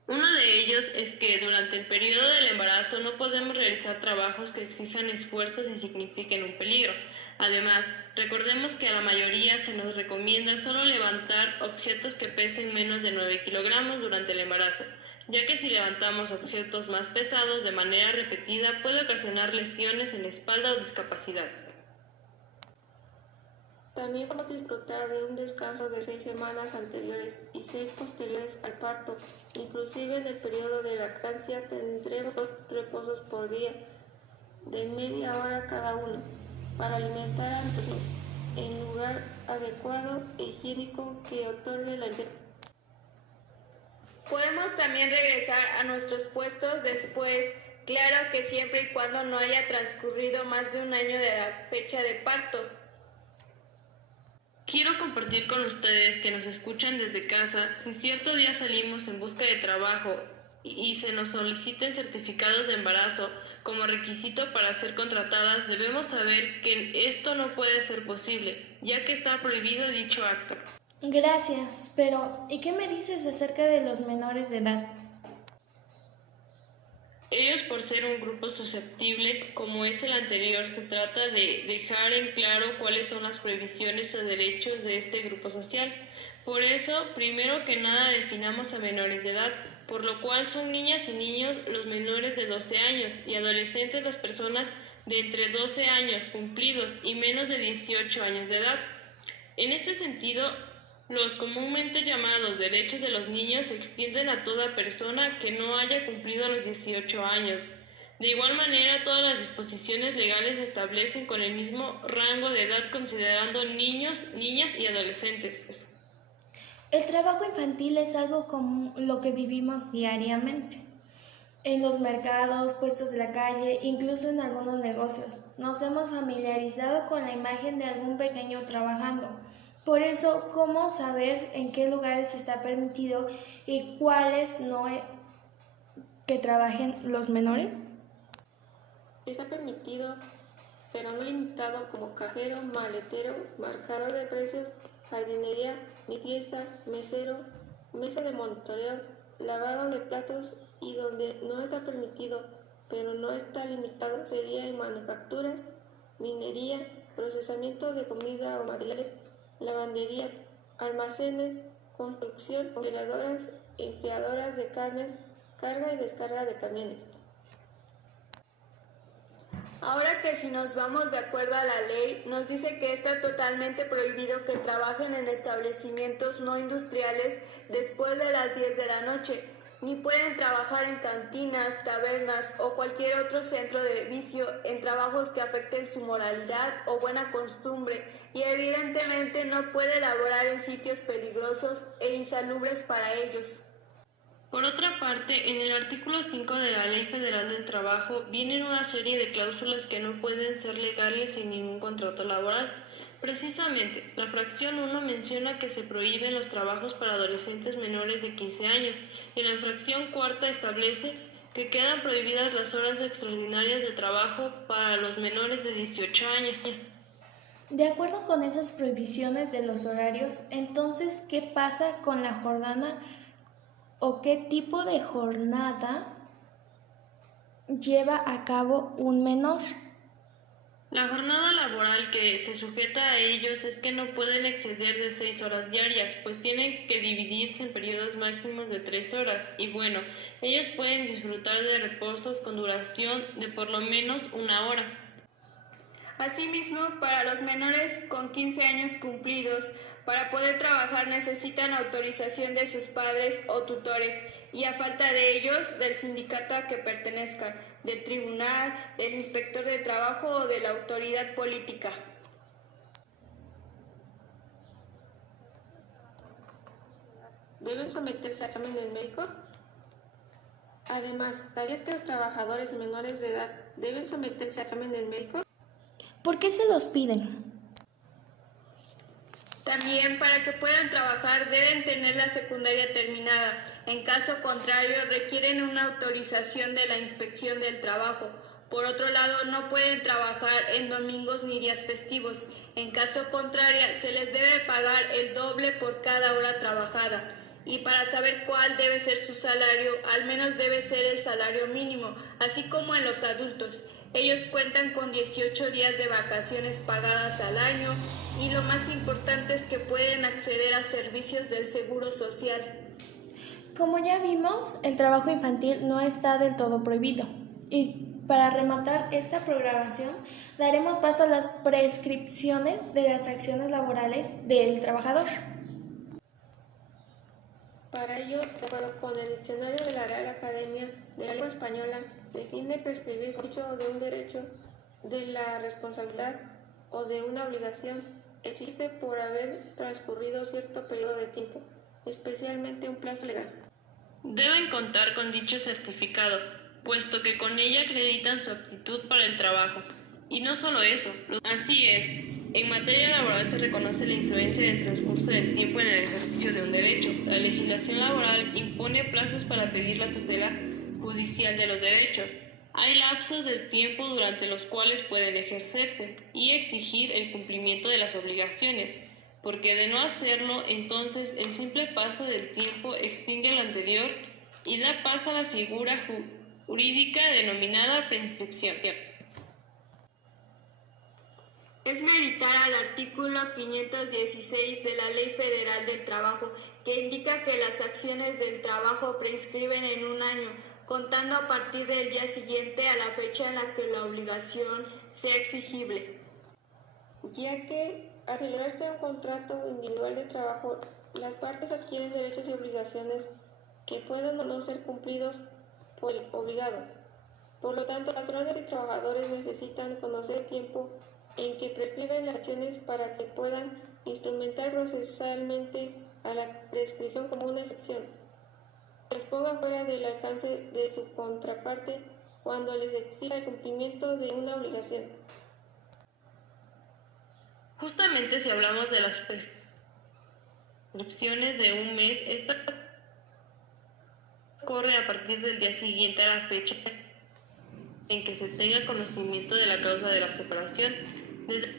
Uno de ellos es que durante el periodo del embarazo no podemos realizar trabajos que exijan esfuerzos y signifiquen un peligro. Además, recordemos que a la mayoría se nos recomienda solo levantar objetos que pesen menos de 9 kilogramos durante el embarazo, ya que si levantamos objetos más pesados de manera repetida puede ocasionar lesiones en la espalda o discapacidad. También podemos disfrutar de un descanso de 6 semanas anteriores y 6 posteriores al parto. Inclusive en el periodo de lactancia tendremos 2 reposos por día de media hora cada uno para alimentar a nuestros hijos en lugar adecuado e higiénico que otorgue la empresa. Podemos también regresar a nuestros puestos después, claro que siempre y cuando no haya transcurrido más de un año de la fecha de parto. Quiero compartir con ustedes que nos escuchan desde casa, si cierto día salimos en busca de trabajo y se nos soliciten certificados de embarazo como requisito para ser contratadas, debemos saber que esto no puede ser posible, ya que está prohibido dicho acto. Gracias, pero ¿y qué me dices acerca de los menores de edad? Ellos, por ser un grupo susceptible, como es el anterior, se trata de dejar en claro cuáles son las prohibiciones o derechos de este grupo social. Por eso, primero que nada, definamos a menores de edad, por lo cual son niñas y niños los menores de 12 años y adolescentes las personas de entre 12 años cumplidos y menos de 18 años de edad. En este sentido, los comúnmente llamados derechos de los niños se extienden a toda persona que no haya cumplido los 18 años. De igual manera, todas las disposiciones legales se establecen con el mismo rango de edad considerando niños, niñas y adolescentes. El trabajo infantil es algo como lo que vivimos diariamente. En los mercados, puestos de la calle, incluso en algunos negocios, nos hemos familiarizado con la imagen de algún pequeño trabajando. Por eso, ¿cómo saber en qué lugares está permitido y cuáles no que trabajen los menores? Está permitido, pero no limitado, como cajero, maletero, marcador de precios, jardinería, limpieza, mesero, mesa de monitoreo, lavado de platos, y donde no está permitido, pero no está limitado, sería en manufacturas, minería, procesamiento de comida o materiales, lavandería, almacenes, construcción, congeladoras, enfriadoras de carnes, carga y descarga de camiones. Ahora que si nos vamos de acuerdo a la ley, nos dice que está totalmente prohibido que trabajen en establecimientos no industriales después de las 10 de la noche, ni pueden trabajar en cantinas, tabernas o cualquier otro centro de vicio en trabajos que afecten su moralidad o buena costumbre, y evidentemente no puede laborar en sitios peligrosos e insalubres para ellos. Por otra parte, en el artículo 5 de la Ley Federal del Trabajo vienen una serie de cláusulas que no pueden ser legales en ningún contrato laboral. Precisamente, la fracción 1 menciona que se prohíben los trabajos para adolescentes menores de 15 años y la fracción 4 establece que quedan prohibidas las horas extraordinarias de trabajo para los menores de 18 años. De acuerdo con esas prohibiciones de los horarios, entonces, ¿qué pasa con la jornada o qué tipo de jornada lleva a cabo un menor? La jornada laboral que se sujeta a ellos es que no pueden exceder de 6 horas diarias, pues tienen que dividirse en periodos máximos de 3 horas. Y bueno, ellos pueden disfrutar de reposos con duración de por lo menos 1 hora. Asimismo, para los menores con 15 años cumplidos, para poder trabajar necesitan autorización de sus padres o tutores y a falta de ellos, del sindicato a que pertenezcan, del tribunal, del inspector de trabajo o de la autoridad política. ¿Deben someterse a exámenes médicos? Además, ¿sabías que los trabajadores menores de edad deben someterse a exámenes médicos? ¿Por qué se los piden? También para que puedan trabajar deben tener la secundaria terminada. En caso contrario, requieren una autorización de la Inspección del Trabajo. Por otro lado, no pueden trabajar en domingos ni días festivos. En caso contrario, se les debe pagar el doble por cada hora trabajada. Y para saber cuál debe ser su salario, al menos debe ser el salario mínimo, así como en los adultos. Ellos cuentan con 18 días de vacaciones pagadas al año y lo más importante es que pueden acceder a servicios del Seguro Social. Como ya vimos, el trabajo infantil no está del todo prohibido. Y para rematar esta programación, daremos paso a las prescripciones de las acciones laborales del trabajador. Para ello, de acuerdo con el diccionario de la Real Academia de la Lengua Española, define prescribir como uso de un derecho, de la responsabilidad o de una obligación, exige por haber transcurrido cierto periodo de tiempo, especialmente un plazo legal. Deben contar con dicho certificado, puesto que con ella acreditan su aptitud para el trabajo. Y no solo eso, así es, en materia laboral se reconoce la influencia del transcurso del tiempo en el ejercicio de un derecho. La legislación laboral impone plazos para pedir la tutela judicial de los derechos. Hay lapsos de tiempo durante los cuales pueden ejercerse y exigir el cumplimiento de las obligaciones, porque de no hacerlo, entonces el simple paso del tiempo extingue lo anterior y da paso a la figura jurídica denominada prescripción. Es militar al artículo 516 de la Ley Federal del Trabajo, que indica que las acciones del trabajo prescriben en 1 año, contando a partir del día siguiente a la fecha en la que la obligación sea exigible. Ya que al celebrarse un contrato individual de trabajo, las partes adquieren derechos y obligaciones que pueden o no ser cumplidos por el obligado. Por lo tanto, patrones y trabajadores necesitan conocer el tiempo en que prescriben las acciones para que puedan instrumentar procesalmente a la prescripción como una excepción, que les ponga fuera del alcance de su contraparte cuando les exija el cumplimiento de una obligación. Justamente si hablamos de las prescripciones de un mes, esta corre a partir del día siguiente a la fecha en que se tenga conocimiento de la causa de la separación, desde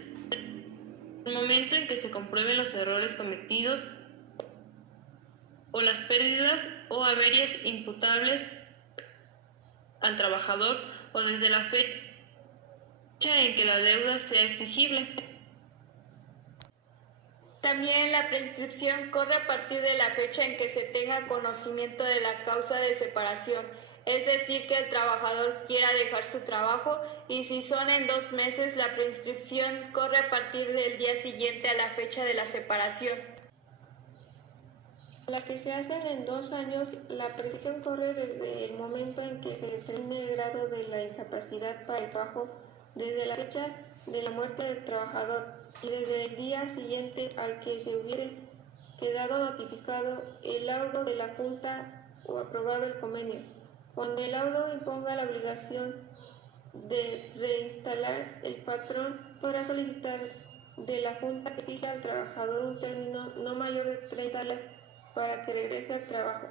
el momento en que se comprueben los errores cometidos o las pérdidas o averias imputables al trabajador, o desde la fecha en que la deuda sea exigible. También la prescripción corre a partir de la fecha en que se tenga conocimiento de la causa de separación, es decir, que el trabajador quiera dejar su trabajo, y si son en 2 meses, la prescripción corre a partir del día siguiente a la fecha de la separación. Las que se hacen en 2 años, la prescripción corre desde el momento en que se determine el grado de la incapacidad para el trabajo, desde la fecha de la muerte del trabajador y desde el día siguiente al que se hubiere quedado notificado el laudo de la Junta o aprobado el convenio. Cuando el laudo imponga la obligación de reinstalar, el patrón podrá solicitar de la Junta que fije al trabajador un término no mayor de 30 días para que regrese al trabajo,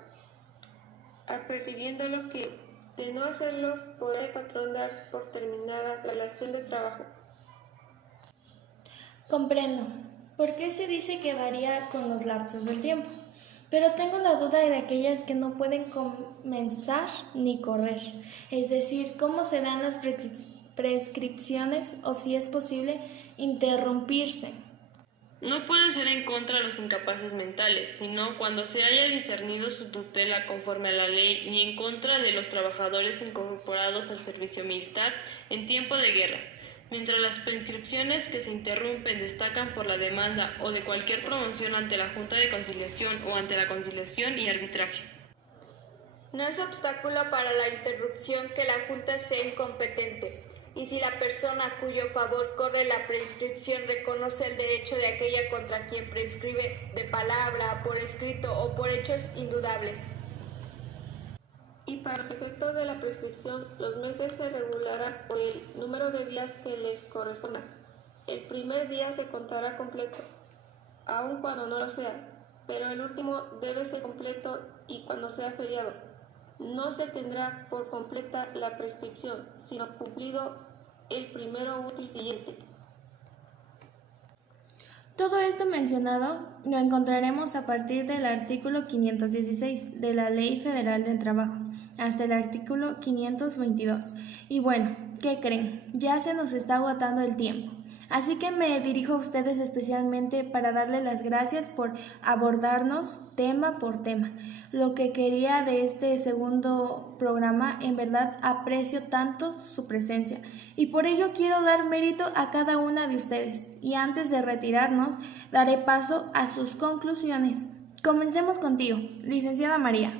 apercibiéndolo que, de no hacerlo, podrá el patrón dar por terminada la relación de trabajo. Comprendo. ¿Por qué se dice que varía con los lapsos del tiempo? Pero tengo la duda de aquellas que no pueden comenzar ni correr. Es decir, ¿cómo se dan las prescripciones o, si es posible, interrumpirse. No puede ser en contra de los incapaces mentales, sino cuando se haya discernido su tutela conforme a la ley, ni en contra de los trabajadores incorporados al servicio militar en tiempo de guerra, mientras las prescripciones que se interrumpen destacan por la demanda o de cualquier promoción ante la Junta de Conciliación o ante la Conciliación y Arbitraje. No es obstáculo para la interrupción que la Junta sea incompetente, y si la persona a cuyo favor corre la prescripción reconoce el derecho de aquella contra quien prescribe de palabra, por escrito o por hechos indudables. Y para los efectos de la prescripción, los meses se regularán por el número de días que les corresponda. El primer día se contará completo, aun cuando no lo sea, pero el último debe ser completo y cuando sea feriado. No se tendrá por completa la prescripción, sino cumplido el primero útil siguiente. Todo esto mencionado lo encontraremos a partir del artículo 516 de la Ley Federal del Trabajo hasta el artículo 522. Y bueno, ¿qué creen? Ya se nos está agotando el tiempo. Así que me dirijo a ustedes especialmente para darles las gracias por abordarnos tema por tema. Lo que quería de este segundo programa, en verdad aprecio tanto su presencia y por ello quiero dar mérito a cada una de ustedes. Y antes de retirarnos, daré paso a sus conclusiones. Comencemos contigo, licenciada María.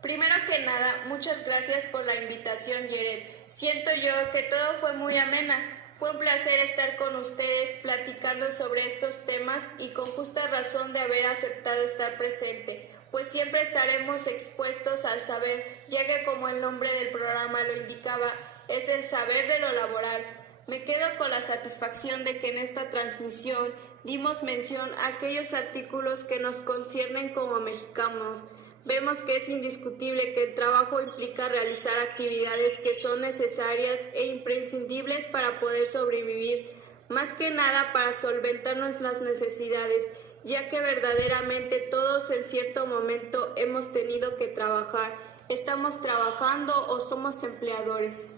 Primero que nada, muchas gracias por la invitación, Yeret. Siento yo que todo fue muy amena. Fue un placer estar con ustedes platicando sobre estos temas y con justa razón de haber aceptado estar presente, pues siempre estaremos expuestos al saber, ya que como el nombre del programa lo indicaba, es el saber de lo laboral. Me quedo con la satisfacción de que en esta transmisión dimos mención a aquellos artículos que nos conciernen como mexicanos. Vemos que es indiscutible que el trabajo implica realizar actividades que son necesarias e imprescindibles para poder sobrevivir, más que nada para solventar nuestras necesidades, ya que verdaderamente todos en cierto momento hemos tenido que trabajar, estamos trabajando o somos empleadores.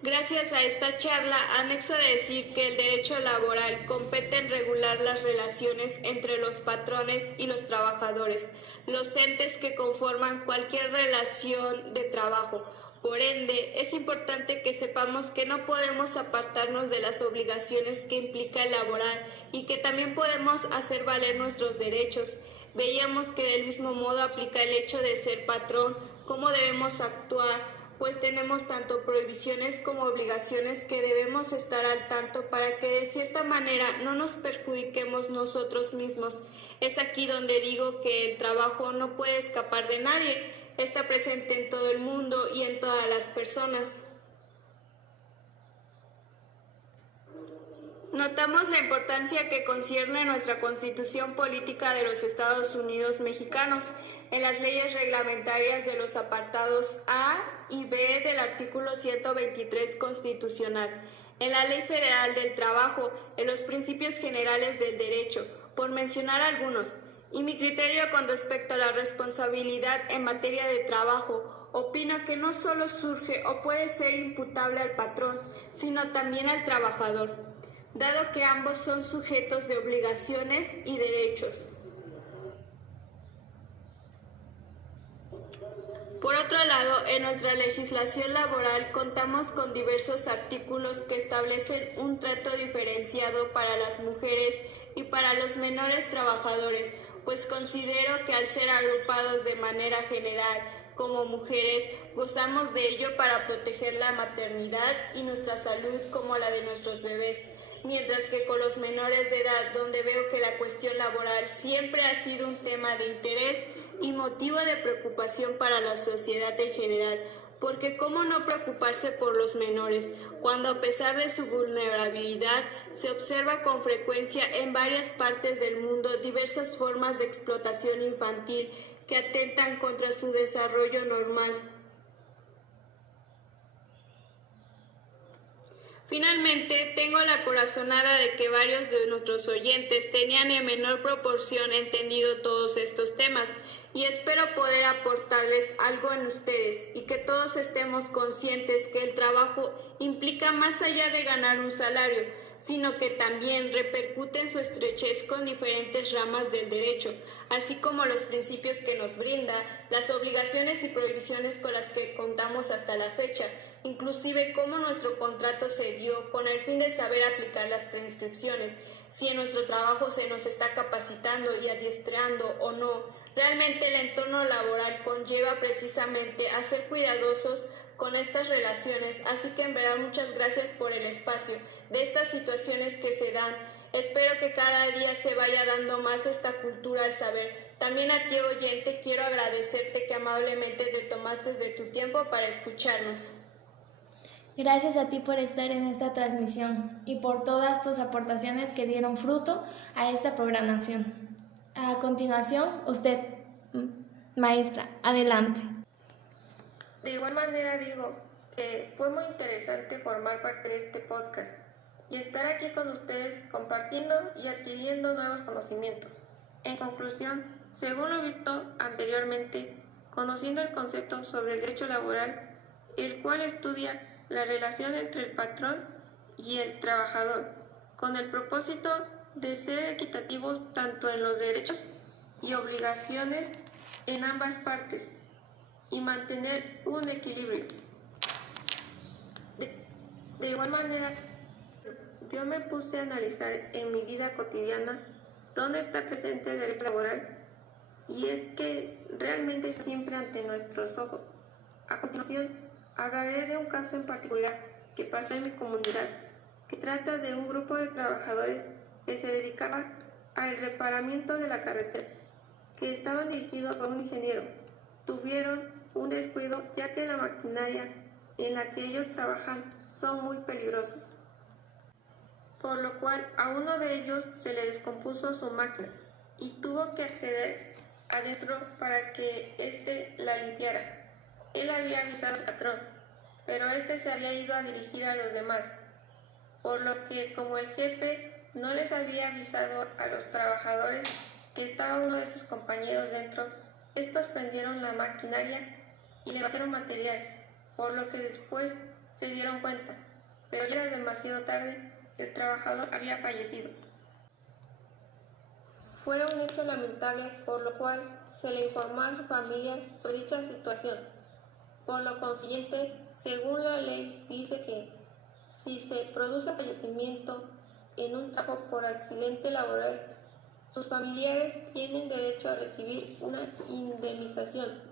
Gracias a esta charla, anexo de decir que el derecho laboral compete en regular las relaciones entre los patrones y los trabajadores, los entes que conforman cualquier relación de trabajo. Por ende, es importante que sepamos que no podemos apartarnos de las obligaciones que implica el laboral y que también podemos hacer valer nuestros derechos. Veíamos que del mismo modo aplica el hecho de ser patrón, cómo debemos actuar, pues tenemos tanto prohibiciones como obligaciones que debemos estar al tanto para que de cierta manera no nos perjudiquemos nosotros mismos. Es aquí donde digo que el trabajo no puede escapar de nadie, está presente en todo el mundo y en todas las personas. Notamos la importancia que concierne nuestra Constitución Política de los Estados Unidos Mexicanos en las leyes reglamentarias de los apartados A y B del artículo 123 constitucional, en la Ley Federal del Trabajo, en los principios generales del derecho, por mencionar algunos. Y mi criterio con respecto a la responsabilidad en materia de trabajo, opino que no solo surge o puede ser imputable al patrón, sino también al trabajador, dado que ambos son sujetos de obligaciones y derechos. Por otro lado, en nuestra legislación laboral contamos con diversos artículos que establecen un trato diferenciado para las mujeres y para los menores trabajadores, pues considero que al ser agrupados de manera general como mujeres, gozamos de ello para proteger la maternidad y nuestra salud como la de nuestros bebés. Mientras que con los menores de edad, donde veo que la cuestión laboral siempre ha sido un tema de interés y motivo de preocupación para la sociedad en general, porque cómo no preocuparse por los menores, cuando a pesar de su vulnerabilidad se observa con frecuencia en varias partes del mundo diversas formas de explotación infantil que atentan contra su desarrollo normal. Finalmente, tengo la corazonada de que varios de nuestros oyentes tenían en menor proporción entendido todos estos temas. y espero poder aportarles algo en ustedes y que todos estemos conscientes que el trabajo implica más allá de ganar un salario, sino que también repercute en su estrechez con diferentes ramas del derecho, así como los principios que nos brinda, las obligaciones y prohibiciones con las que contamos hasta la fecha, inclusive cómo nuestro contrato se dio con el fin de saber aplicar las prescripciones, si en nuestro trabajo se nos está capacitando y adiestrando o no. Realmente el entorno laboral conlleva precisamente a ser cuidadosos con estas relaciones, así que en verdad muchas gracias por el espacio de estas situaciones que se dan. Espero que cada día se vaya dando más esta cultura al saber. También a ti, oyente, quiero agradecerte que amablemente te tomaste de tu tiempo para escucharnos. Gracias a ti por estar en esta transmisión y por todas tus aportaciones que dieron fruto a esta programación. A continuación, usted, maestra, adelante. De igual manera digo que fue muy interesante formar parte de este podcast y estar aquí con ustedes compartiendo y adquiriendo nuevos conocimientos. En conclusión, según lo visto anteriormente, conociendo el concepto sobre el derecho laboral, el cual estudia la relación entre el patrón y el trabajador, con el propósito de ser equitativos tanto en los derechos y obligaciones en ambas partes y mantener un equilibrio. De igual manera, yo me puse a analizar en mi vida cotidiana dónde está presente el derecho laboral, y es que realmente está siempre ante nuestros ojos. A continuación, hablaré de un caso en particular que pasó en mi comunidad, que trata de un grupo de trabajadores que se dedicaba al reparamiento de la carretera, que estaban dirigidos por un ingeniero. Tuvieron un descuido ya que la maquinaria en la que ellos trabajan son muy peligrosos, por lo cual a uno de ellos se le descompuso su máquina y tuvo que acceder adentro para que éste la limpiara. Él había avisado al patrón, pero éste se había ido a dirigir a los demás, por lo que como el jefe no les había avisado a los trabajadores que estaba uno de sus compañeros dentro, estos prendieron la maquinaria y le vaciaron material, por lo que después se dieron cuenta, pero ya era demasiado tarde, el trabajador había fallecido. Fue un hecho lamentable, por lo cual se le informó a su familia sobre dicha situación. Por lo consiguiente, según la ley, dice que si se produce fallecimiento en un trabajo por accidente laboral, sus familiares tienen derecho a recibir una indemnización.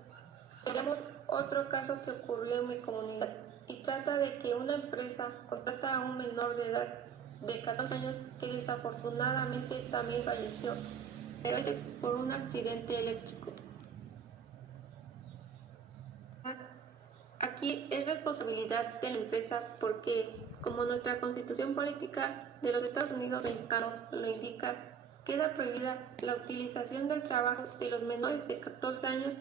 Veamos otro caso que ocurrió en mi comunidad y trata de que una empresa contrata a un menor de edad de 14 años que desafortunadamente también falleció, pero por un accidente eléctrico. Aquí es responsabilidad de la empresa porque, como nuestra Constitución Política de los Estados Unidos Mexicanos lo indica, queda prohibida la utilización del trabajo de los menores de 14 años,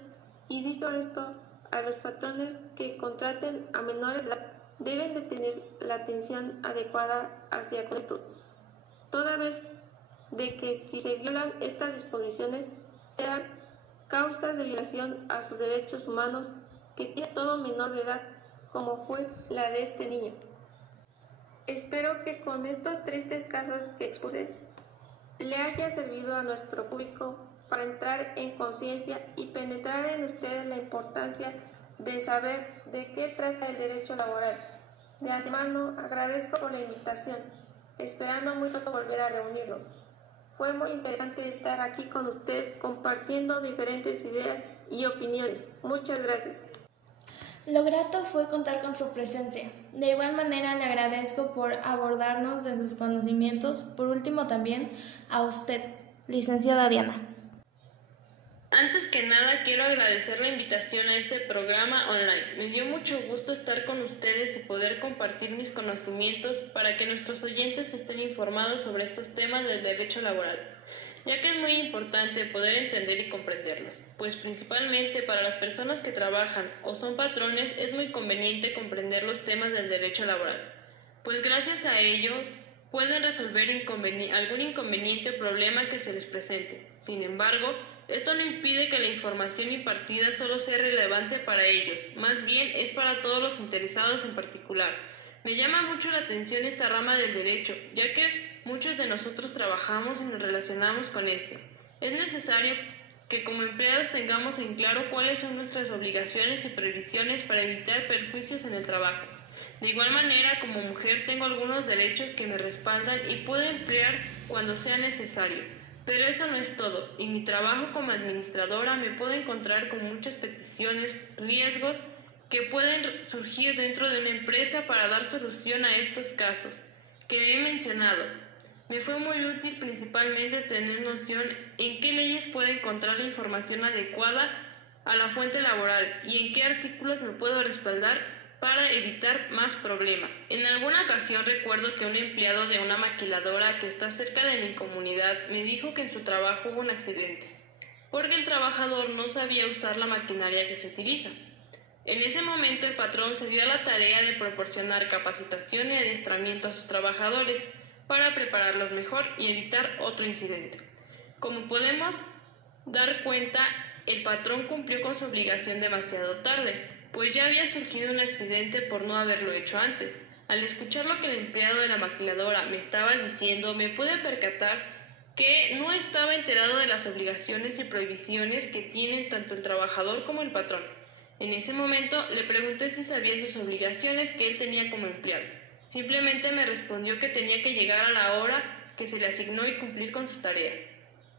y dicho esto, a los patrones que contraten a menores de edad deben de tener la atención adecuada hacia estos, toda vez de que si se violan estas disposiciones serán causas de violación a sus derechos humanos que tiene todo menor de edad, como fue la de este niño. Espero que con estos tristes casos que expuse le haya servido a nuestro público para entrar en conciencia y penetrar en ustedes la importancia de saber de qué trata el derecho laboral. De antemano agradezco por la invitación, esperando muy pronto volver a reunirnos. Fue muy interesante estar aquí con ustedes compartiendo diferentes ideas y opiniones. Muchas gracias. Lo grato fue contar con su presencia. De igual manera le agradezco por abordarnos de sus conocimientos. Por último también a usted, licenciada Diana. Antes que nada quiero agradecer la invitación a este programa online. Me dio mucho gusto estar con ustedes y poder compartir mis conocimientos para que nuestros oyentes estén informados sobre estos temas del derecho laboral, ya que es muy importante poder entender y comprenderlos, pues principalmente para las personas que trabajan o son patrones es muy conveniente comprender los temas del derecho laboral, pues gracias a ellos pueden resolver algún inconveniente o problema que se les presente. Sin embargo, Esto no impide que la información impartida solo sea relevante para ellos, más bien es para todos los interesados en particular. Me llama mucho la atención esta rama del derecho, ya que muchos de nosotros trabajamos y nos relacionamos con este. Es necesario que como empleados tengamos en claro cuáles son nuestras obligaciones y previsiones para evitar perjuicios en el trabajo. De igual manera, como mujer tengo algunos derechos que me respaldan y puedo emplear cuando sea necesario. Pero eso no es todo. En mi trabajo como administradora me puedo encontrar con muchas peticiones, riesgos que pueden surgir dentro de una empresa para dar solución a estos casos que he mencionado. Me fue muy útil principalmente tener noción en qué leyes puedo encontrar la información adecuada a la fuente laboral y en qué artículos me puedo respaldar para evitar más problemas. En alguna ocasión recuerdo que un empleado de una maquiladora que está cerca de mi comunidad me dijo que en su trabajo hubo un accidente, porque el trabajador no sabía usar la maquinaria que se utiliza. En ese momento el patrón se dio a la tarea de proporcionar capacitación y adiestramiento a sus trabajadores para prepararlos mejor y evitar otro incidente. Como podemos dar cuenta, el patrón cumplió con su obligación demasiado tarde, pues ya había surgido un accidente por no haberlo hecho antes. Al escuchar lo que el empleado de la maquiladora me estaba diciendo, me pude percatar que no estaba enterado de las obligaciones y prohibiciones que tienen tanto el trabajador como el patrón. En ese momento le pregunté si sabía sus obligaciones que él tenía como empleado. Simplemente me respondió que tenía que llegar a la hora que se le asignó y cumplir con sus tareas.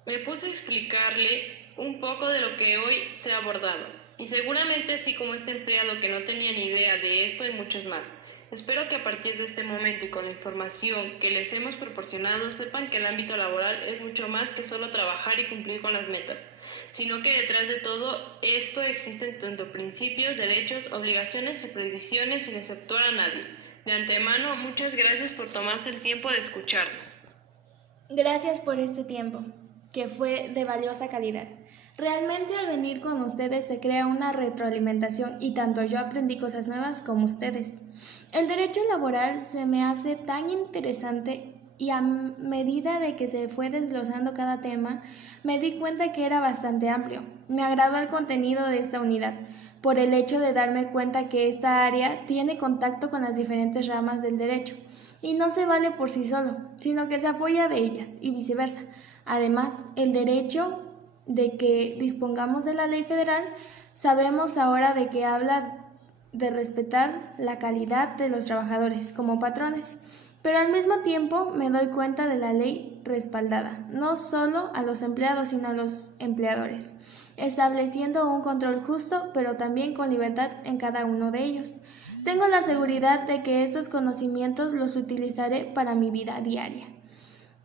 Me puse a explicarle un poco de lo que hoy se ha abordado, y seguramente así como este empleado que no tenía ni idea de esto y muchos más. Espero que a partir de este momento y con la información que les hemos proporcionado sepan que el ámbito laboral es mucho más que solo trabajar y cumplir con las metas, sino que detrás de todo esto existen tanto principios, derechos, obligaciones y prohibiciones sin exceptuar a nadie. De antemano, muchas gracias por tomarse el tiempo de escucharnos. Gracias por este tiempo, que fue de valiosa calidad. Realmente al venir con ustedes se crea una retroalimentación y tanto yo aprendí cosas nuevas como ustedes. El derecho laboral se me hace tan interesante y a medida de que se fue desglosando cada tema, me di cuenta que era bastante amplio. Me agradó el contenido de esta unidad, por el hecho de darme cuenta que esta área tiene contacto con las diferentes ramas del derecho y no se vale por sí solo, sino que se apoya de ellas y viceversa. Además, el derecho de que dispongamos de la ley federal, sabemos ahora de que habla de respetar la calidad de los trabajadores como patrones, pero al mismo tiempo me doy cuenta de la ley respaldada, no solo a los empleados sino a los empleadores, estableciendo un control justo pero también con libertad en cada uno de ellos. Tengo la seguridad de que estos conocimientos los utilizaré para mi vida diaria,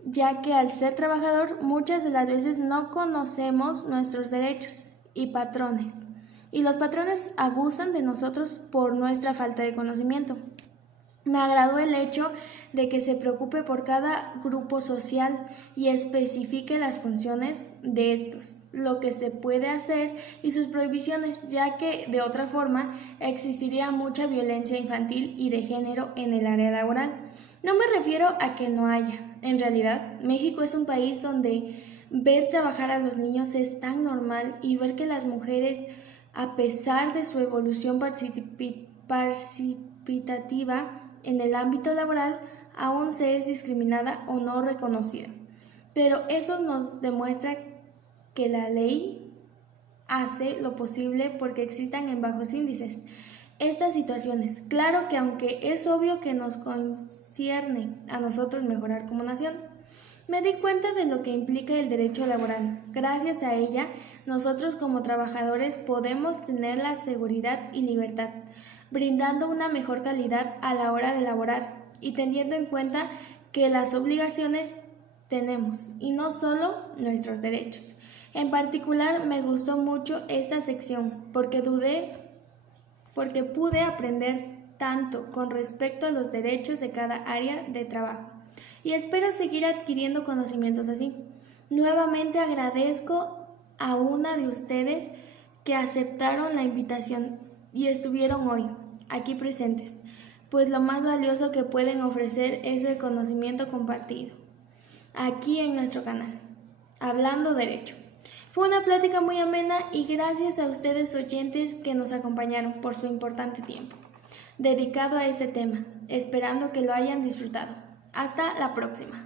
ya que al ser trabajador muchas de las veces no conocemos nuestros derechos y patrones, y los patrones abusan de nosotros por nuestra falta de conocimiento. Me agradó el hecho de que se preocupe por cada grupo social y especifique las funciones de estos, lo que se puede hacer y sus prohibiciones, ya que de otra forma existiría mucha violencia infantil y de género en el área laboral. No me refiero a que no haya. En realidad, México es un país donde ver trabajar a los niños es tan normal y ver que las mujeres, a pesar de su evolución participativa en el ámbito laboral, aún se es discriminada o no reconocida. Pero eso nos demuestra que la ley hace lo posible porque existan en bajos índices estas situaciones. Claro que aunque es obvio que nos concierne a nosotros mejorar como nación, me di cuenta de lo que implica el derecho laboral. Gracias a ella, nosotros como trabajadores podemos tener la seguridad y libertad, brindando una mejor calidad a la hora de laborar y teniendo en cuenta que las obligaciones tenemos y no solo nuestros derechos. En particular me gustó mucho esta sección porque pude aprender tanto con respecto a los derechos de cada área de trabajo y espero seguir adquiriendo conocimientos así. Nuevamente agradezco a una de ustedes que aceptaron la invitación y estuvieron hoy aquí presentes, pues lo más valioso que pueden ofrecer es el conocimiento compartido aquí en nuestro canal, Hablando Derecho. Fue una plática muy amena y gracias a ustedes oyentes que nos acompañaron por su importante tiempo dedicado a este tema, esperando que lo hayan disfrutado. Hasta la próxima.